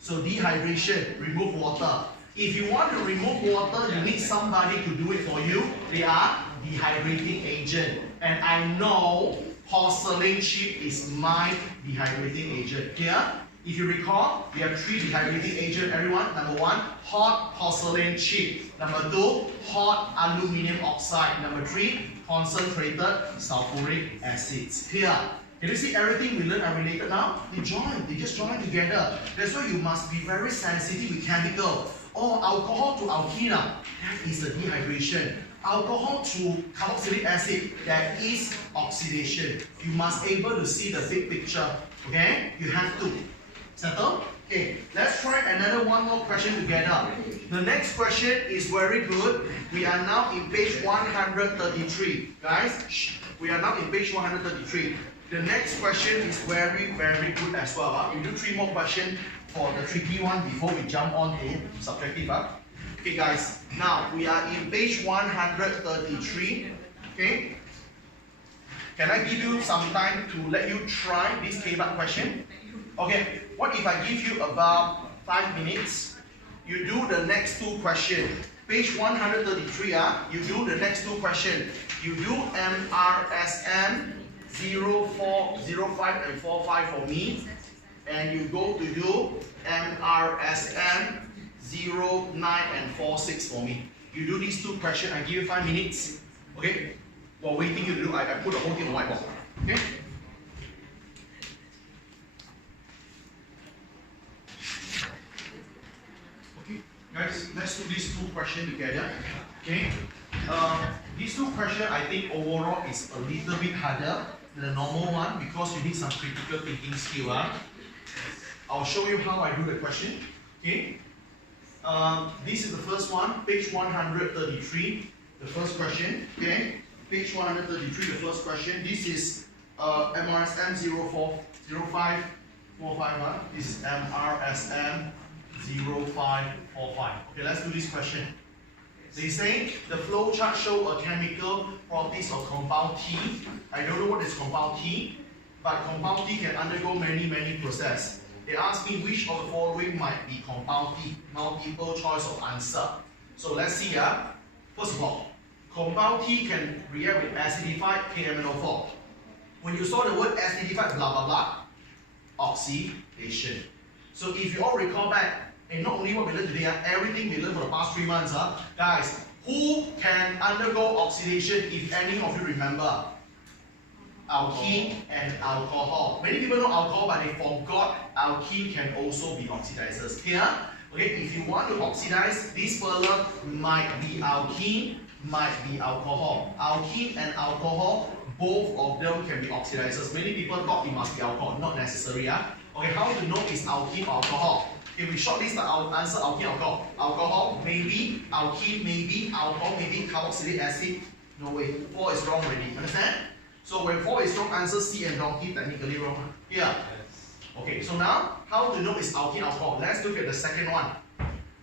So dehydration, remove water. If you want to remove water, you need somebody to do it for you. They are dehydrating agent. And I know porcelain chip is my dehydrating agent. Here, if you recall, we have 3 dehydrating agents, everyone. Number 1, hot porcelain chip. Number 2, hot aluminium oxide. Number 3, concentrated sulfuric acids. Here, can you see everything we learned are related now? They just join together. That's why you must be very sensitive with chemical. Oh, alcohol to alkene, that is the dehydration. Alcohol to carboxylic acid, that is oxidation. You must be able to see the big picture. Okay? You have to. Settle? Okay, let's try one more question together. The next question is very good. We are now in page 133. Guys, we are now in page 133. The next question is very good as well. We do 3 more questions for the tricky one before we jump on to subjective. Okay guys, now we are in page 133. Okay. Can I give you some time to let you try this K-bar question? Okay, what if I give you about 5 minutes? You do the next 2 questions. Page 133, you do the next 2 questions. You do MRSM 04, 05 and 45 for me. And you go to do MRSM 09 and 46 for me. You do these 2 questions, I give you 5 minutes. Okay? While waiting you to do, I put the whole thing on the whiteboard. Okay? Okay, guys, let's do these 2 questions together. Okay? These two questions I think overall is a little bit harder than the normal one because you need some critical thinking skill. I'll show you how I do the question. Okay. This is the first one, page 133, the first question. Okay. Page 133, the first question. This is MRSM 0545. This is MRSM 0545. Okay, let's do this question. They say the flow chart show a chemical properties of compound T. I don't know what is compound T, but compound T can undergo many processes. They ask me which of the following might be compound T. Multiple choice of answer. So let's see. First of all, compound T can react with acidified KMnO4. When you saw the word acidified, blah blah blah, oxidation. So if you all recall back, and not only what we learned today, everything we learned for the past 3 months, guys, who can undergo oxidation if any of you remember? Alkene and alcohol. Many people know alcohol, but they forgot alkene can also be oxidizers. Here, okay, if you want to oxidize, this fella might be alkene, might be alcohol. Alkene and alcohol, both of them can be oxidizers. Many people thought it must be alcohol, not necessary. Okay, how to know is alkene or alcohol? If we shortlist the answer, alkene, alcohol. Alcohol, maybe. Alkene, maybe. Alcohol, maybe. Carboxylic acid, no way. 4 is wrong already. Understand? So when 4 is wrong, answer C and donkey technically wrong. Here. Okay, so now, how to know is alkene, alcohol? Let's look at the second one.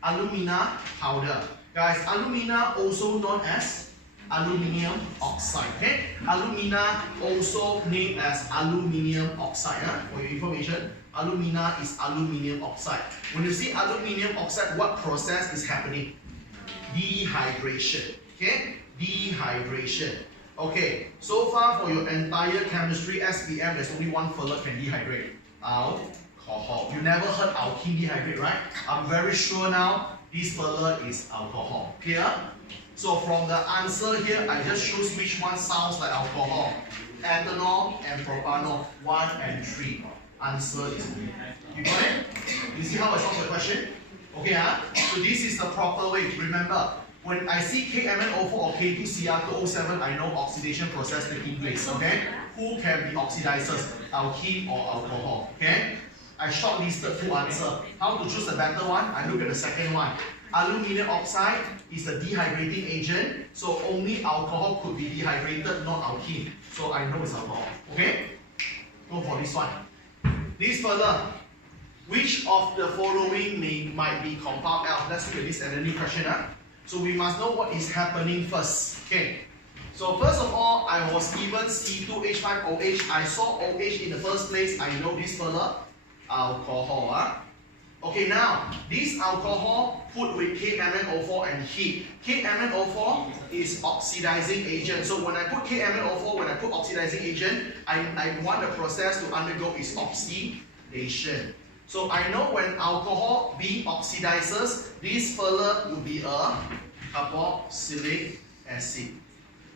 Alumina powder. Guys, alumina also known as aluminium oxide. Okay? Alumina also named as aluminium oxide. For your information, alumina is aluminium oxide. When you see aluminium oxide, what process is happening? Dehydration. Okay? Dehydration. Okay, so far for your entire chemistry SPM, there's only one fella can dehydrate. Alcohol. You never heard alkene dehydrate, right? I'm very sure now this fella is alcohol. Clear? So from the answer here, I just choose which one sounds like alcohol. Ethanol and propanol, 1 and 3. Answer is B. You got it? You see how I solve the question? Okay, so this is the proper way. Remember, when I see KMnO4 or K2Cr2O7, I know oxidation process taking place. Okay? Who can be oxidizers? Alkene or alcohol. Okay? I shortlisted 2 answers. How to choose the better one? I look at the second one. Aluminium oxide is a dehydrating agent, so only alcohol could be dehydrated, not alkene. So I know it's alcohol. Okay? Go for this one. This further, which of the following might be compound L? Let's look at this and the new question. So we must know what is happening first. Okay. So first of all, I was given C2H5OH. I saw OH in the first place. I know this fella, alcohol. Okay, now this alcohol put with KMnO4 and heat. KMnO4 is oxidizing agent. So when I put KMnO4, when I put oxidizing agent, I want the process to undergo is oxidation. So I know when alcohol being oxidizes, this fella will be a carboxylic acid.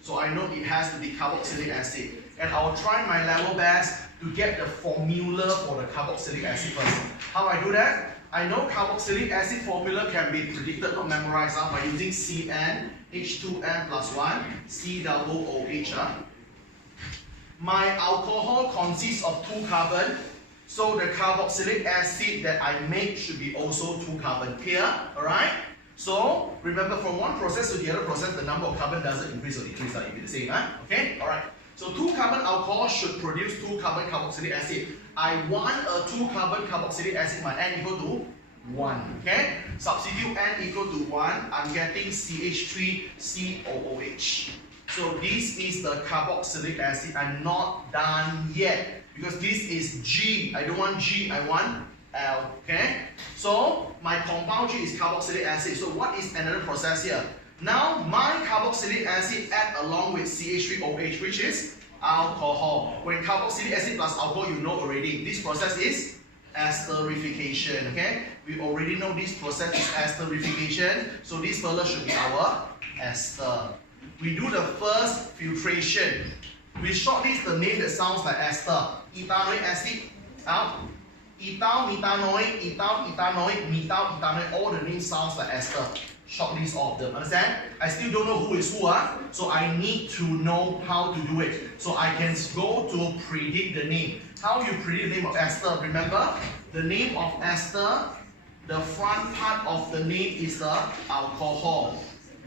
So I know it has to be carboxylic acid. And I'll try my level best to get the formula for the carboxylic acid first. How I do that? I know carboxylic acid formula can be predicted, not memorized, by using CN, H2N plus 1, COOH. My alcohol consists of 2 carbon. So the carboxylic acid that I make should be also 2 carbon. Clear? Alright? So remember, from one process to the other process, the number of carbon doesn't increase or decrease. It will be the same. Okay? Alright. So 2 carbon alcohol should produce 2 carbon carboxylic acid. I want a 2 carbon carboxylic acid, my N equal to 1. Okay? Substitute N equal to 1. I'm getting CH3COOH. So this is the carboxylic acid. I'm not done yet. Because this is G. I don't want G, I want L. Okay? So my compound G is carboxylic acid. So what is another process here? Now my carboxylic acid add along with CH3OH, which is alcohol. When carboxylic acid plus alcohol, you know already. This process is esterification. Okay? We already know this process is esterification. So this fella should be our ester. We do the first filtration. We shortlist the name that sounds like ester. Ethanoic acid, ethyl, methanoic, ethyl, ethanoic, methyl, ethanoic, all the names sounds like ester. short list of them. Understand? I still don't know who is who, so I need to know how to do it. So I can go to predict the name. How you predict the name of Esther? Remember, the name of Esther, the front part of the name is the alcohol.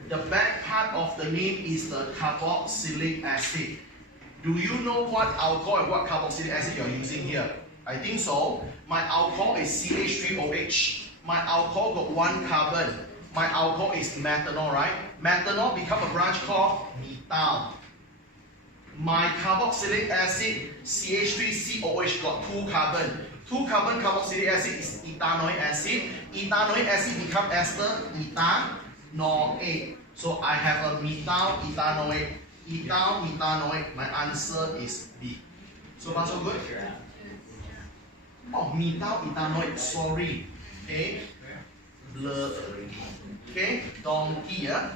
The back part of the name is the carboxylic acid. Do you know what alcohol and what carboxylic acid you are using here? I think so. My alcohol is CH3OH. My alcohol got 1 carbon. My alcohol is methanol, right? Methanol become a branch called methyl. My carboxylic acid, CH3COH, got 2 carbon. 2 carbon carboxylic acid is ethanoic acid. Ethanoic acid become ester, ethanoate. So I have a methyl ethanoate. Ethyl ethanoate. My answer is B. So far so good? Oh, methyl ethanoate. Sorry. Okay. Blur already. Okay. Donkey. Yeah.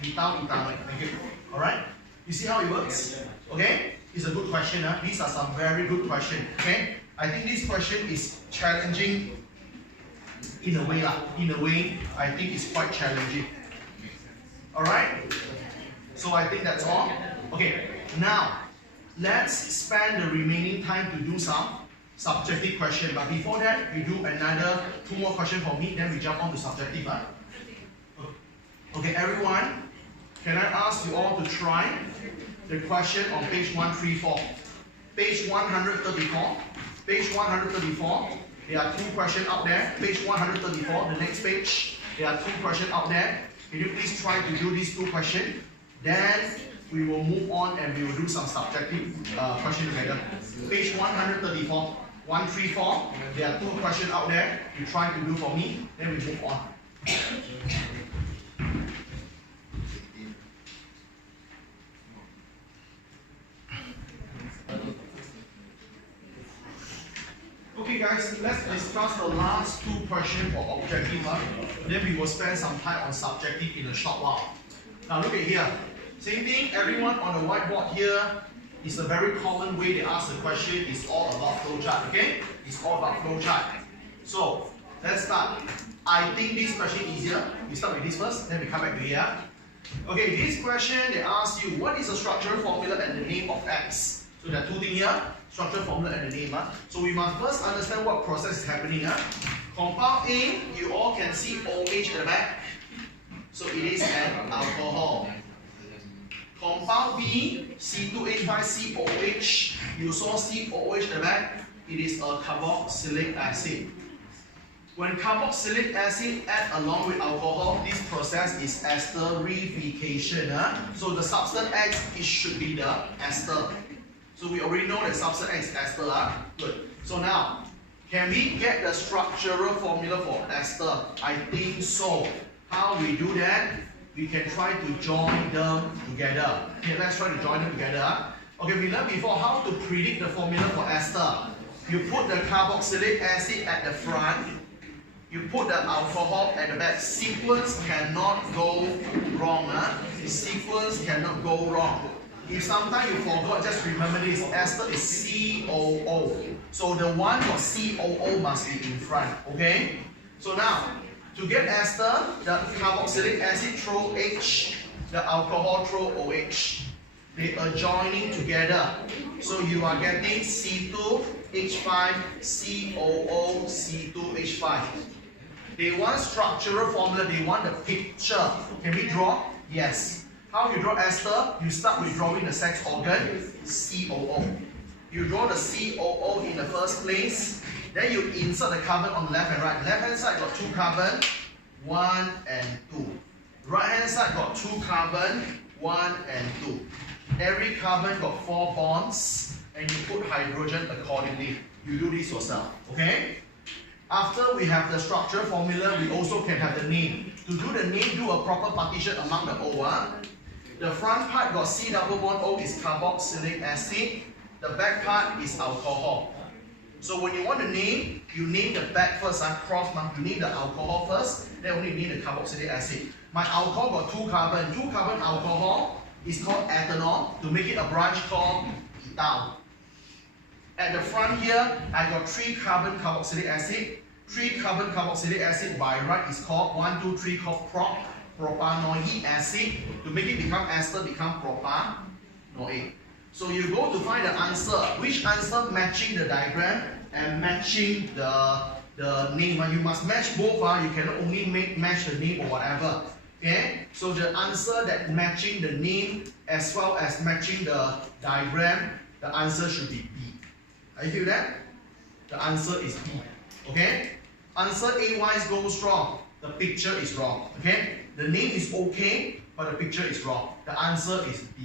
Methyl ethanoate. Thank you. Alright. You see how it works? Okay. It's a good question. These are some very good questions. Okay. I think this question is challenging in a way. In a way, I think it's quite challenging. Alright? So I think that's all. Okay, now let's spend the remaining time to do some subjective question. But before that, we do another 2 more questions for me, then we jump on to subjective. Okay, everyone, can I ask you all to try the question on page 134? Page 134. Page 134, there are 2 questions out there. Page 134, the next page, there are 2 questions out there. Can you please try to do these 2 questions? Then we will move on and we will do some subjective questions together. Page 134, 134, there are 2 questions out there. You try to do for me, then we move on. Okay guys, let's discuss the last 2 questions for objective. Then we will spend some time on subjective in a short while. Now look at here. Same thing, everyone on the whiteboard here is a very common way they ask the question. It's all about flowchart, okay? It's all about flowchart. So, let's start. I think this question is easier. We start with this first, then we come back to here. Okay, this question they ask you, what is the structural formula and the name of X? So there are 2 things here. Structure formula and the name. So we must first understand what process is happening. Compound A, you all can see OH at the back. So it is an alcohol. Compound B, C2H5COOH, you saw COOH at the back. It is a carboxylic acid. When carboxylic acid add along with alcohol, this process is esterification. So the substance X, it should be the ester. So we already know that substance X is ester. Good. So now, can we get the structural formula for ester? I think so. How we do that? We can try to join them together. Okay, let's try to join them together. Okay, we learned before how to predict the formula for ester. You put the carboxylic acid at the front. You put the alcohol at the back. Sequence cannot go wrong. Sequence cannot go wrong. If sometimes you forgot, just remember this. Ester is COO. So the one for COO must be in front. Okay? So now, to get ester, the carboxylic acid throw H, the alcohol throw OH. They are joining together. So you are getting C2H5COO, C2H5. They want structural formula, they want the picture. Can we draw? Yes. How you draw ester? You start with drawing the sex organ, COO. You draw the COO in the first place. Then you insert the carbon on the left and right. Left hand side got 2 carbon, 1 and 2. Right hand side got 2 carbon, 1 and 2. Every carbon got 4 bonds, and you put hydrogen accordingly. You do this yourself, okay? After we have the structure formula, we also can have the name. To do the name, do a proper partition among the O. The front part got C double bond O is carboxylic acid. The back part is alcohol. So when you want to name, you name the back first, cross mark. You name the alcohol first, then only name the carboxylic acid. My alcohol got 2 carbon. 2 carbon alcohol is called ethanol. To make it a branch called ethyl. At the front here, I got 3 carbon carboxylic acid. 3 carbon carboxylic acid by right is called 1, 2, 3 called prop. propanoic acid. To make it become ester, become propanoic. So you go to find the answer. Which answer matching the diagram and matching the name? You must match both. You cannot only match the name or whatever. Okay? So the answer that matching the name as well as matching the diagram, the answer should be B. Are you feel that? The answer is B. Okay? Answer A-wise goes wrong. The picture is wrong. Okay? The name is okay, but the picture is wrong. The answer is B.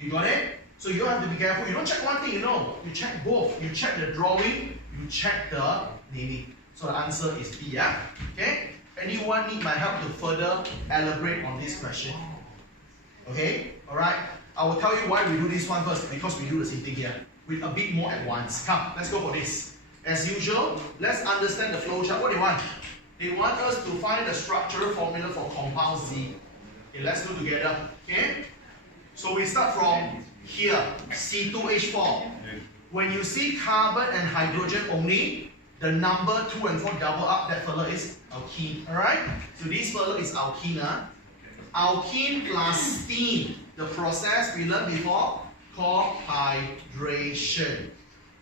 You got it? So you have to be careful. You don't check one thing, you know. You check both. You check the drawing, you check the naming. So the answer is B, yeah? Okay? Anyone need my help to further elaborate on this question? Okay? Alright? I will tell you why we do this one first, because we do the same thing here. With a bit more advanced. Come, let's go for this. As usual, let's understand the flow chart. What they want? They want us to find the structural formula for compound Z. Okay, let's do together. Okay? So we start from here, C2H4. When you see carbon and hydrogen only, the number 2 and 4 double up, that fella is alkene. Alright? So this fella is alkene. Alkene plus steam. The process we learned before called hydration.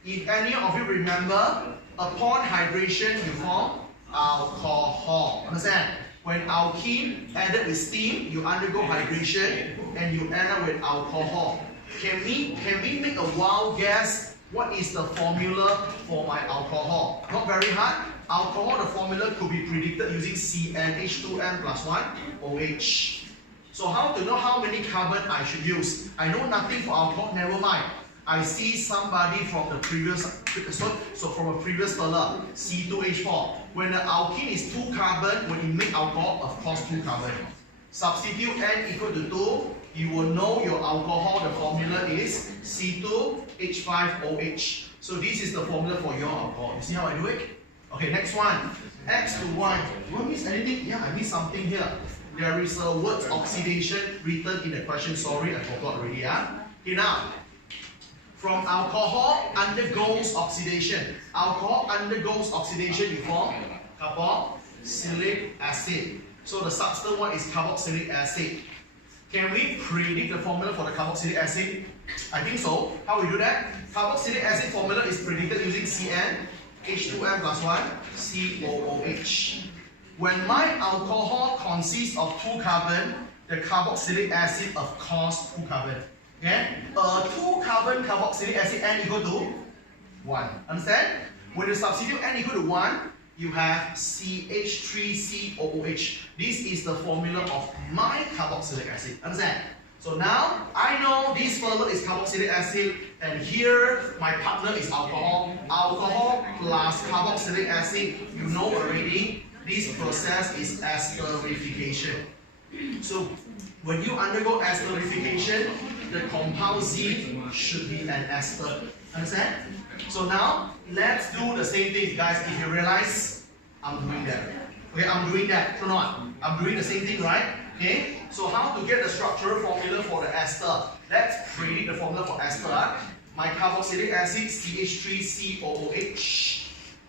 If any of you remember, upon hydration you form alcohol. Understand? When alkene added with steam, you undergo hydration and you end up with alcohol. Can we make a wild guess? What is the formula for my alcohol? Not very hard. Alcohol, the formula could be predicted using CnH2n plus 1 OH. So how to know how many carbon I should use? I know nothing for alcohol, never mind. I see somebody from the previous, so from a previous fella, C2H4. When the alkene is 2 carbon, when you make alcohol, of course 2 carbon. Substitute N equal to 2, you will know your alcohol, the formula is C2H5OH. So this is the formula for your alcohol. You see how I do it? Okay, next one. X to Y. Do I miss anything? Yeah, I missed something here. There is a word oxidation written in the question. Sorry, I forgot already. Okay, now, from alcohol undergoes oxidation. Alcohol undergoes oxidation, you form carboxylic acid. So the substance one is carboxylic acid. Can we predict the formula for the carboxylic acid? I think so. How we do that? Carboxylic acid formula is predicted using CnH2n plus 1 COOH. When my alcohol consists of 2 carbon, the carboxylic acid of course 2 carbon. Okay? A 2 carbon carboxylic acid N equal to 1. Understand? When you substitute N equal to 1, you have CH3COOH. This is the formula of my carboxylic acid. Understand? So now I know this fella is carboxylic acid, and here my partner is alcohol. Alcohol plus carboxylic acid. You know already, this process is esterification. So when you undergo esterification, the compound Z should be an ester. Understand? So now, let's do the same thing, guys. If you realize, I'm doing that. Okay, I'm doing that. So not, I'm doing the same thing, right? Okay, so how to get the structural formula for the ester? Let's predict the formula for ester. My carboxylic acid, CH3COOH.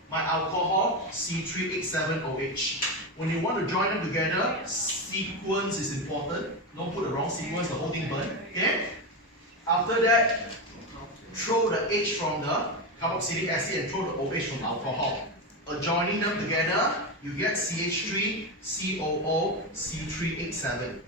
My alcohol, C3H7OH. When you want to join them together, sequence is important. Don't put the wrong sequence, the whole thing burn. Okay? After that, throw the H from the carboxylic acid and throw the OH from alcohol. Joining them together, you get CH3COO C3H7.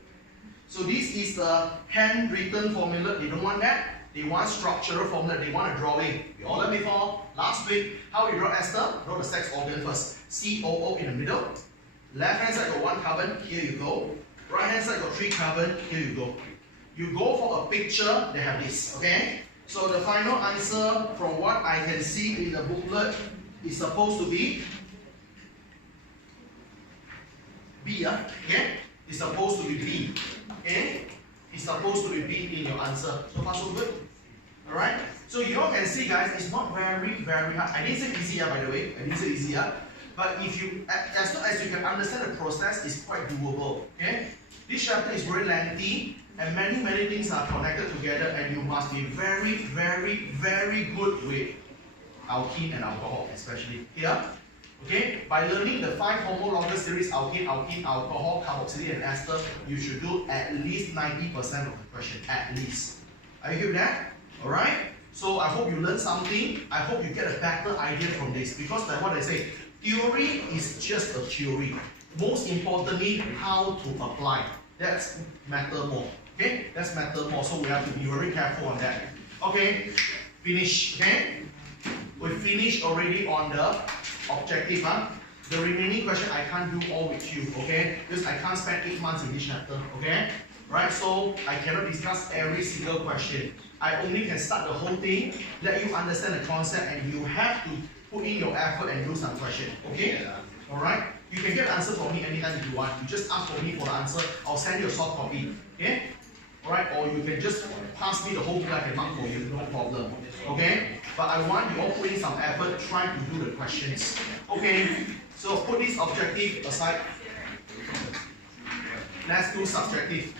So this is the handwritten formula. They don't want that. They want structural formula. They want a drawing. We all learned before last week how we draw ester. Draw the sex organ first. COO in the middle. Left hand side got 1 carbon. Here you go. Right hand side got 3 carbon. Here you go. You go for a picture. They have this. Okay. So the final answer, from what I can see in the booklet, is supposed to be B. Okay. It's supposed to be B. Okay. It's supposed to be B in your answer. So far so good? Alright? So you all can see, guys, it's not very hard. I didn't say easy, by the way. I didn't say easy. But if you, as long as you can understand the process, it's quite doable. Okay? This chapter is very lengthy, and many things are connected together, and you must be very good with alkene and alcohol, especially here. Okay, by learning the 5 homologous series alkene, alkene, alcohol, carboxylic, and ester, you should do at least 90% of the question, at least. Are you good with that? Alright? So I hope you learn something. I hope you get a better idea from this. Because like what I say, theory is just a theory. Most importantly, how to apply. That's matter more. Okay? That's matter more. So we have to be very careful on that. Okay? Finish. Okay? We finished already on the objective. The remaining question I can't do all with you. Okay? Because I can't spend 8 months in this chapter. Okay? Right? So I cannot discuss every single question. I only can start the whole thing, let you understand the concept, and you have to put in your effort and do some question. Okay? Alright? You can get the answer from me anytime if you want. You just ask for me for the answer. I'll send you a soft copy. Okay? Alright? Or you can just pass me the whole book, I can mark for you. No problem. Okay? But I want you all put in some effort, try to do the questions. Okay? So put this objective aside. Let's do subjective.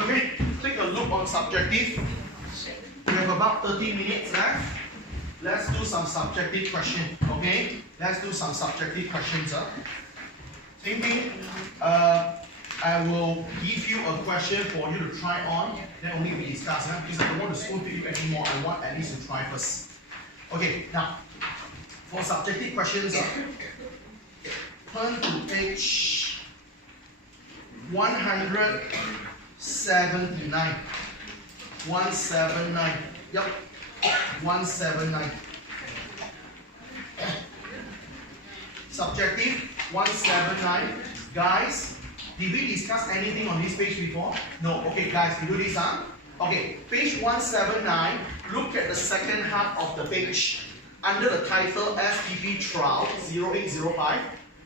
Okay, take a look on subjective. We have about 30 minutes left. Let's do some subjective question. Okay, let's do some subjective questions. Same thing. I will give you a question for you to try on. Then only we discuss. Because I don't want to spoon feed you anymore. I want at least to try first. Okay, now for subjective questions, turn to page 179. 179. Yep. 179. Subjective 179. Guys, did we discuss anything on this page before? No. Okay, guys, we do this, Okay, page 179. Look at the second half of the page. Under the title SPP Trial 0805.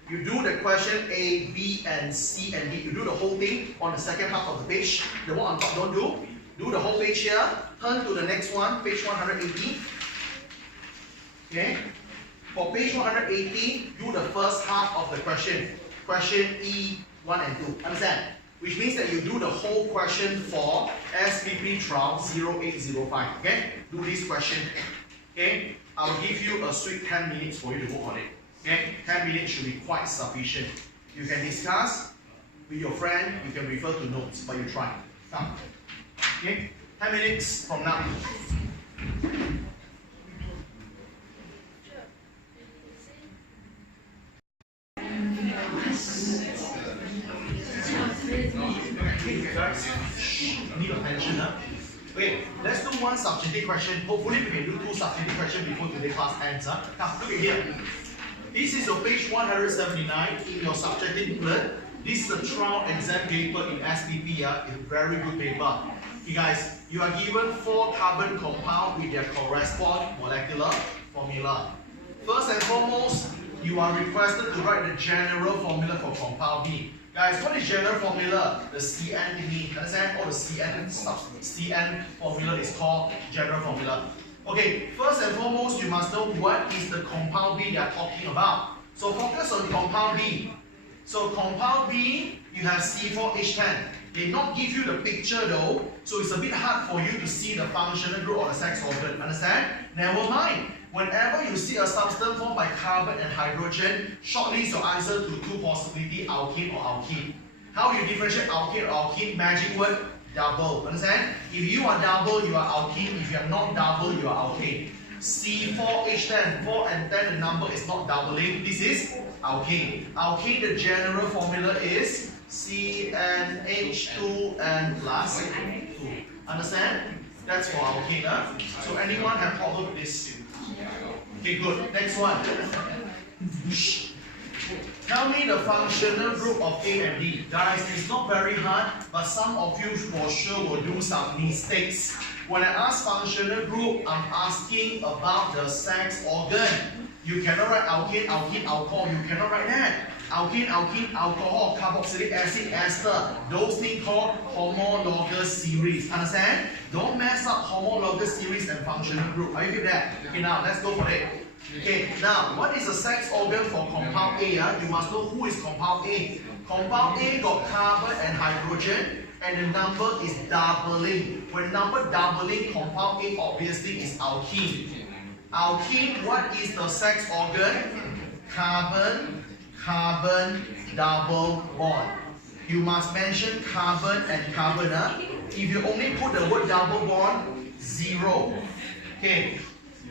You do the question A, B, and C, and D. You do the whole thing on the second half of the page. The one on top, don't do. Do the whole page here. Turn to the next one, page 180. Okay. For page 180, do the first half of the question. Question E, 1 and 2. Understand? Which means that you do the whole question for SPP Trial 0805. Okay? Do this question. Okay? I'll give you a sweet 10 minutes for you to work on it. Okay? 10 minutes should be quite sufficient. You can discuss with your friend, you can refer to notes, but you try. Come. Okay? 10 minutes from now. Guys, need attention. Okay, let's do one subjective question. Hopefully we can do 2 subjective questions before today's class ends. Now, look at here. This is your page 179 in your subjective booklet. This is a trial exam paper in SPP. It's a very good paper. Okay, guys, you are given 4 carbon compounds with their corresponding molecular formula. First and foremost, you are requested to write the general formula for compound B. Guys, what is general formula? The CN thingy. Understand? All the CN stuff. CN formula is called general formula. Okay, first and foremost, you must know what is the compound B they are talking about. So focus on compound B. So compound B, you have C4H10. They not give you the picture though, so it's a bit hard for you to see the functional group or the sex organ. Understand? Never mind. Whenever you see a substance formed by carbon and hydrogen, shortlist your answer to 2 possibilities, alkene or alkene. How you differentiate alkene or alkene? Magic word, double. Understand? If you are double, you are alkene. If you are not double, you are alkene. C4H10, 4 and 10, the number is not doubling. This is alkene. Alkene, the general formula is CnH2 and plus 2. Understand? That's for alkene. So anyone have problem with this? Okay, good. Next one. Tell me the functional group of A and D. Guys, it's not very hard, but some of you for sure will do some mistakes. When I ask functional group, I'm asking about the sex organ. You cannot write alkene, alkene, alcohol. You cannot write that. Alkene, alkene, alcohol, carboxylic acid, ester. Those things called homologous series. Understand? Don't mess up homologous series and functional group. Are you with that? Okay, now let's go for it. Okay, now what is the sex organ for compound A? You must know who is compound A. Compound A got carbon and hydrogen. and the number is doubling. When number doubling, compound A obviously is alkene. Alkene, what is the sex organ? Carbon, carbon, double bond. You must mention carbon and carbon. If you only put the word double bond, 0. Okay.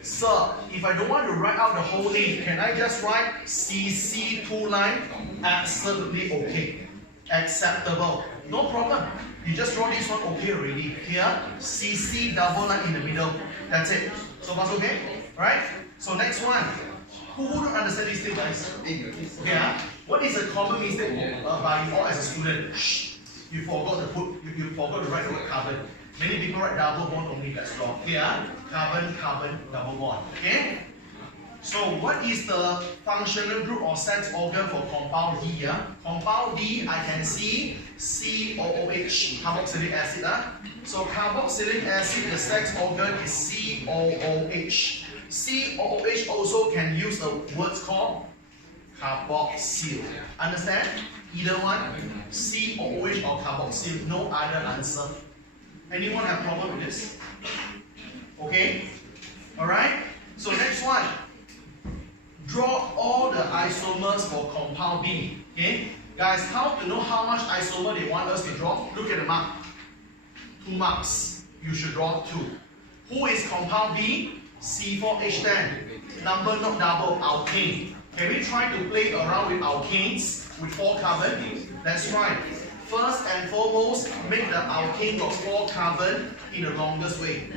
Sir, if I don't want to write out the whole name, can I just write CC 2 line? Absolutely okay. Acceptable. No problem. You just draw this one okay already. Here, CC double line in the middle. That's it. So far okay? Right? So next one. Who don't understand this thing, guys? Okay, what is a common mistake by you all as a student? Shh. You forgot to put, you forgot to write the word carbon. Many people write double bond only, that's wrong. Here, carbon, carbon, double bond. Okay? So what is the functional group or sex organ for compound D? Compound D, I can see COOH, carboxylic acid. So carboxylic acid, the sex organ is COOH. COOH also can use the words called carboxyl. Understand? Either one, COOH or carboxyl, no other answer. Anyone have problem with this? Okay? Alright? So next one. Draw all the isomers for compound D. Okay? Guys, how to know how much isomer they want us to draw? Look at the mark. 2 marks. You should draw 2. Who is compound B? C4H10. Number not double, alkane. Can we try to play around with alkanes with 4 carbon? That's right. First and foremost, make the alkane got 4 carbon in the longest way.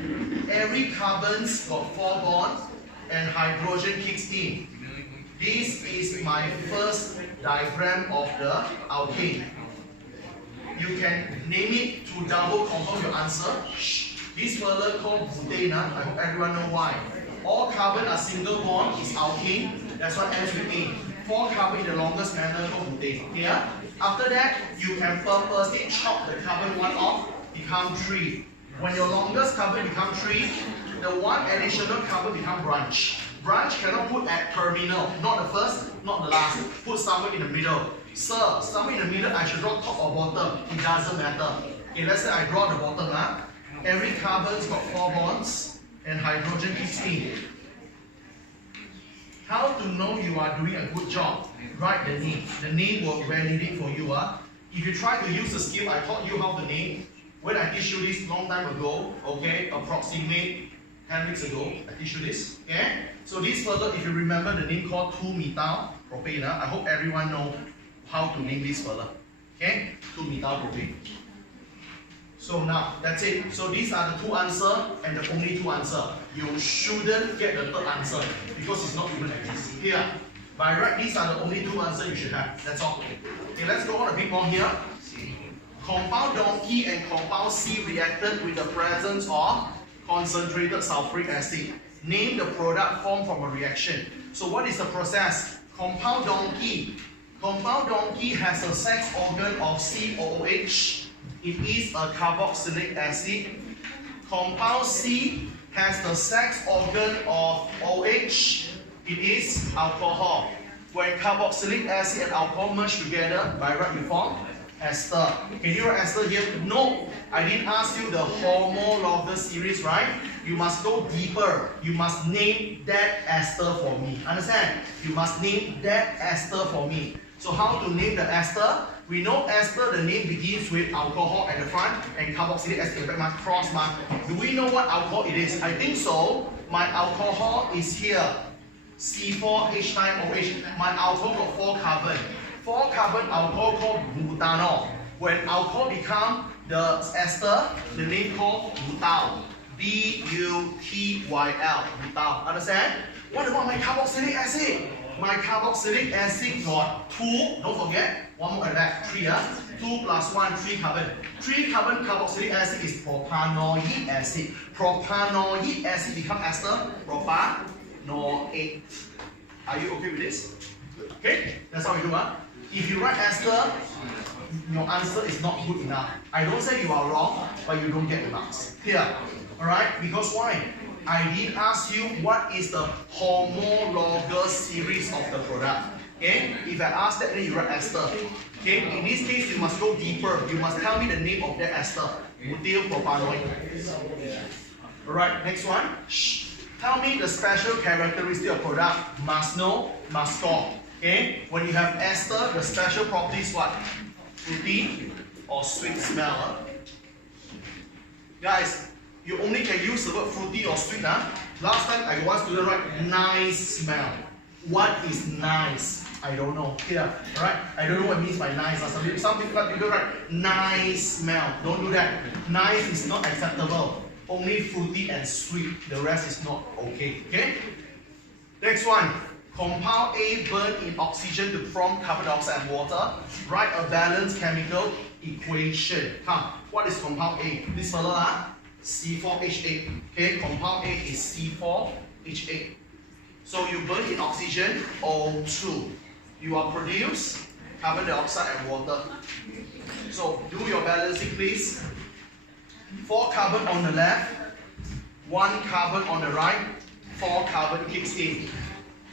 Every carbon's got 4 bonds and hydrogen kicks in. This is my first diagram of the alkane. You can name it to double confirm your answer. This fella called butane. I hope everyone know why. All carbon are single bond is alkane. That's what ends with A. 4 carbon in the longest manner called butane. Here. After that, you can purposely chop the carbon 1 off, become 3. When your longest carbon become 3, the 1 additional carbon become branch. Branch cannot put at terminal, not the first, not the last. Put somewhere in the middle. Sir, somewhere in the middle, I should draw top or bottom. It doesn't matter. Okay, let's say I draw the bottom. Every carbon's got 4 bonds and hydrogen keeps in. How to know you are doing a good job? Write the name. The name will validate for you. If you try to use the skill I taught you how to name, when I teach you this long time ago, okay, approximate 10 weeks ago, I teach you this. Okay? So this further, if you remember the name called 2-methyl propane, I hope everyone know how to name this further. Okay? 2-methyl propane. So now, that's it. So these are the 2 answers and the only 2 answers. You shouldn't get the 3rd answer because it's not even exist. Here, by right, these are the only 2 answers you should have. That's all. Okay, let's go on a bit more here. Compound donkey and compound C reacted with the presence of concentrated sulfuric acid. Name the product formed from a reaction. So what is the process? Compound donkey. Compound donkey has a sex organ of COOH. It is a carboxylic acid. Compound C has the sex organ of OH. It is alcohol. When carboxylic acid and alcohol merge together, by right you form ester. Can you write ester here? No, I didn't ask you the homologous series, right? You must go deeper. You must name that ester for me. Understand? You must name that ester for me. So how to name the ester? We know ester, the name begins with alcohol at the front and carboxylic acid at the back, cross mark. Do we know what alcohol it is? I think so. My alcohol is here. C4H9OH. My alcohol got 4 carbon. 4 carbon alcohol called butanol. When alcohol become the ester, the name called butyl. B-U-T-Y-L. Butyl. Understand? What about my carboxylic acid? My carboxylic acid got 2, don't forget, one more at that, 3, 2 plus 1, 3 carbon. 3 carbon carboxylic acid is propanoic acid. Propanoic acid become ester, propanoate. Are you okay with this? Okay, that's how we do. If you write ester, your answer is not good enough. I don't say you are wrong, but you don't get the marks. Here, alright, because why? I didn't ask you what is the homologous series of the product. Okay? If I ask that, then you write ester. Okay? In this case, you must go deeper. You must tell me the name of that ester. Butyl propanoid. Alright, next one. Tell me the special characteristic of product. Must know, must score. Okay? When you have ester, the special property is what? Fruity or sweet smell. Guys, you only can use the word fruity or sweet. Last time I got one student write nice smell. What is nice? I don't know. Here, alright? I don't know what it means by nice. Some people write nice smell. Don't do that. Nice is not acceptable. Only fruity and sweet. The rest is not okay. Okay? Next one. Compound A burn in oxygen to form carbon dioxide and water. Write a balanced chemical equation. Come. What is compound A? This fella, C4H8. Okay? Compound A is C4H8. So you burn in oxygen, O2. You will produce carbon dioxide and water. So do your balancing, please. 4 carbon on the left, 1 carbon on the right, 4 carbon kicks in.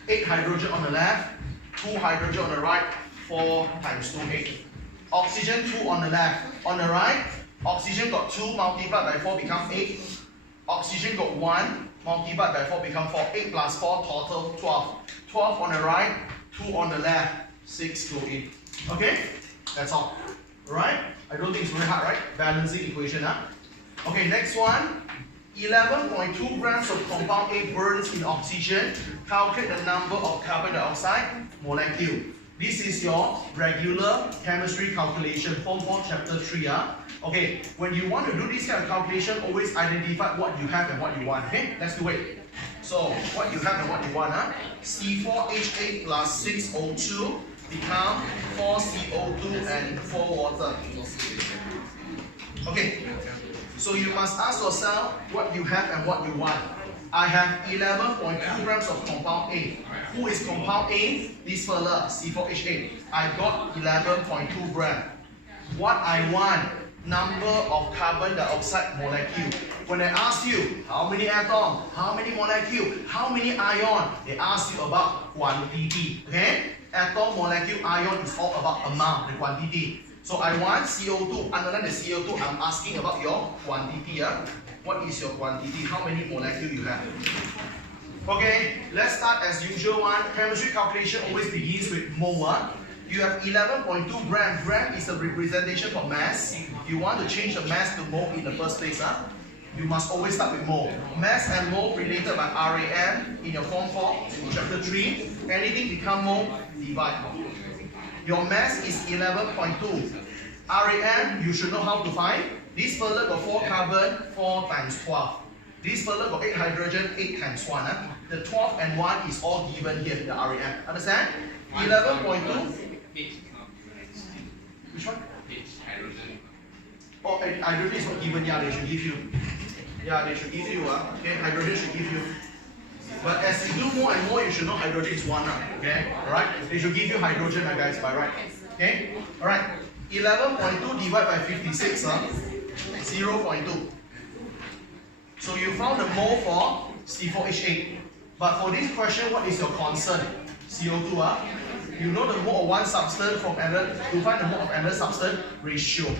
8 hydrogen on the left, 2 hydrogen on the right, 4 times 2, 8. Oxygen 2 on the left. On the right, oxygen got 2 multiplied by 4 become 8. Oxygen got 1 multiplied by 4 become 4. 8 plus 4 total 12. 12 on the right, 2 on the left, 6 to 8. Okay? That's all. Right? I don't think it's very hard, right? Balancing equation. Okay, next one. 11.2 grams of compound A burns in oxygen. Calculate the number of carbon dioxide molecule. This is your regular chemistry calculation, Form 4 Chapter 3. Okay, when you want to do this kind of calculation, always identify what you have and what you want. Okay, let's do it. So, what you have and what you want. C4H8 plus 6O2 become 4CO2 and 4 water. Okay, so you must ask yourself what you have and what you want. I have 11.2 grams of compound A. Who is compound A? This fella, C4H8. I got 11.2 grams. What I want, number of carbon dioxide molecule. When I ask you, how many atom, how many molecule, how many ion, they ask you about quantity. Okay? Atom, molecule, ion is all about amount, the quantity. So I want CO2. Underline the CO2, I'm asking about your quantity. What is your quantity? How many molecules you have? Okay, let's start as usual one. Chemistry calculation always begins with mole. You have 11.2 grams. Gram is a representation for mass. You want to change the mass to mole in the first place. You must always start with mole. Mass and mole related by RAM in your Form 4, Chapter 3. Anything become mole, divide. Your mass is 11.2. RAM, you should know how to find. This fella got 4 carbon, 4 times 12. This fella got 8 hydrogen, 8 times 1. The 12 and 1 is all given here, the RAM. Understand? 11.2. Which one? Hydrogen. Oh, hydrogen is not given. Yeah, they should give you. Yeah, they should give you. Okay, hydrogen should give you. But as you do more and more, you should know hydrogen is 1. Okay, alright? They should give you hydrogen, guys, by right. Okay, alright. 11.2 divided by 56, 0.2. So you found the mole for C4H8. But for this question, what is your concern? CO2. You know the mole of one substance from another. To find the mole of another substance, ratio.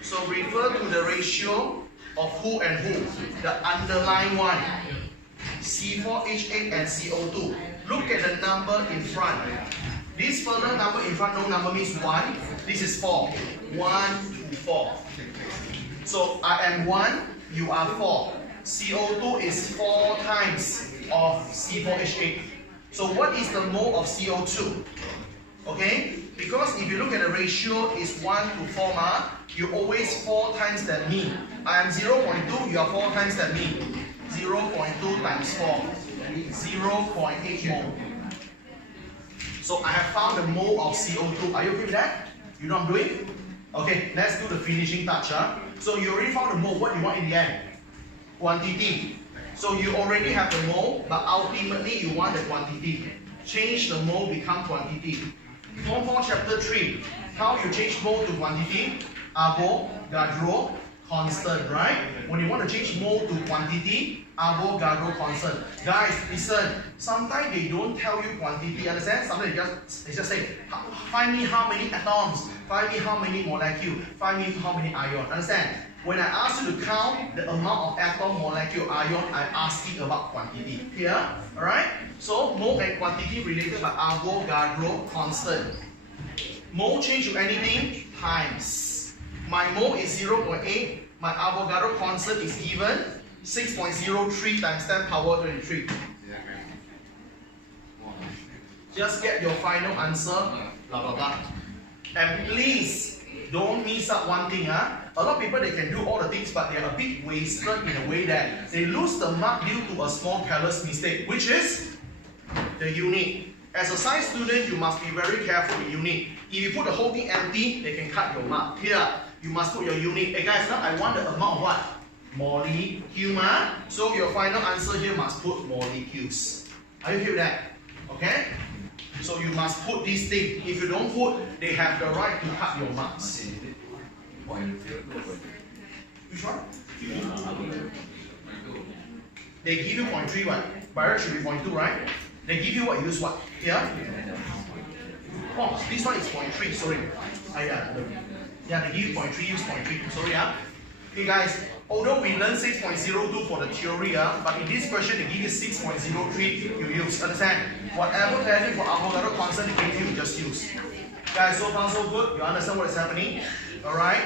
So refer to the ratio of who and who. The underlying one. C4H8 and CO2. Look at the number in front. This further number in front, no number means 1. This is 4. 1 to 4. So I am 1, you are 4. CO2 is 4 times of C4H8. So what is the mole of CO2? Okay? Because if you look at the ratio is 1 to 4, you always 4 times than me. I am 0.2, you are 4 times than me. 0.2 times 4. 0.8 mole. So I have found the mole of CO2. Are you okay with that? You know what I'm doing? Okay, let's do the finishing touch. So you already found the mole. What do you want in the end? Quantity. So you already have the mole, but ultimately you want the quantity. Change the mole become quantity. Form 4 Chapter 3. How you change mole to quantity? Avogadro constant, right? When you want to change mole to quantity, Avogadro constant. Guys, listen. Sometimes they don't tell you quantity. Understand? Sometimes they just say, find me how many atoms, find me how many molecules, find me how many ions. Understand? When I ask you to count the amount of atom, molecule, ion, I'm asking about quantity. Here, alright? So mole and quantity related by Avogadro constant. Mole change to anything times. My mole is 0.8. My Avogadro constant is given 6.03 times 10 power 23. Just get your final answer, blah blah blah. And please don't miss out one thing. A lot of people, they can do all the things, but they are a bit wasted in a way that they lose the mark due to a small careless mistake, which is the unit. As a science student, you must be very careful with unit. If you put the whole thing empty, they can cut your mark. Here, you must put your unit. Hey guys, now I want the amount of what? Molecule. So your final answer here must put molecules. Are you here with that? Okay? So you must put this thing. If you don't put, they have the right to cut your marks. Which one? They give you 0.3 what? By right should be 0.2, right? They give you what? Use what? Here? Oh, this one is 0.3, sorry. Yeah, they give you 0.3, use 0.3. Sorry, Okay guys, although we learned 6.02 for the theory, but in this question they give you 6.03 you use. Understand? Whatever value for Avogadro constant they give you just use. Guys, so far so good. You understand what is happening? Alright?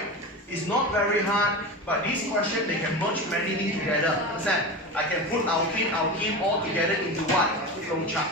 It's not very hard, but this question they can merge many things together. Understand? I can put alkene all together into what? Flowchart.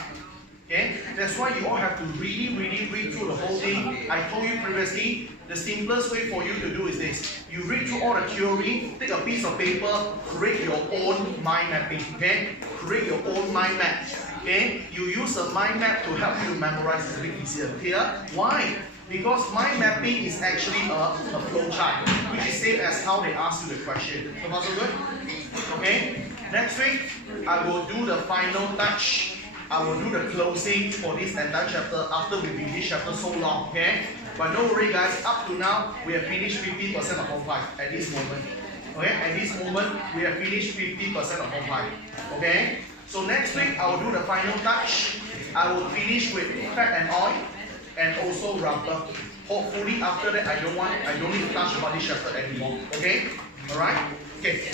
Okay? That's why you all have to really read through the whole thing. I told you previously, the simplest way for you to do is this. You read through all the theory, take a piece of paper, create your own mind mapping. Okay? Create your own mind map. Okay? You use a mind map to help you to memorize. It's a bit easier. Clear? Why? Because mind mapping is actually a flow chart, which is same as how they ask you the question. So far so good? Okay? Next week, I will do the final touch. I will do the closing for this entire chapter after we finish chapter so long, okay? But don't worry guys, up to now, we have finished 50% of Form 5 at this moment. Okay, at this moment, we have finished 50% of Form 5. Okay? So next week, I will do the final touch. I will finish with fat and oil and also rubber. Hopefully after that, I don't need to touch about this chapter anymore. Okay? Alright? Okay.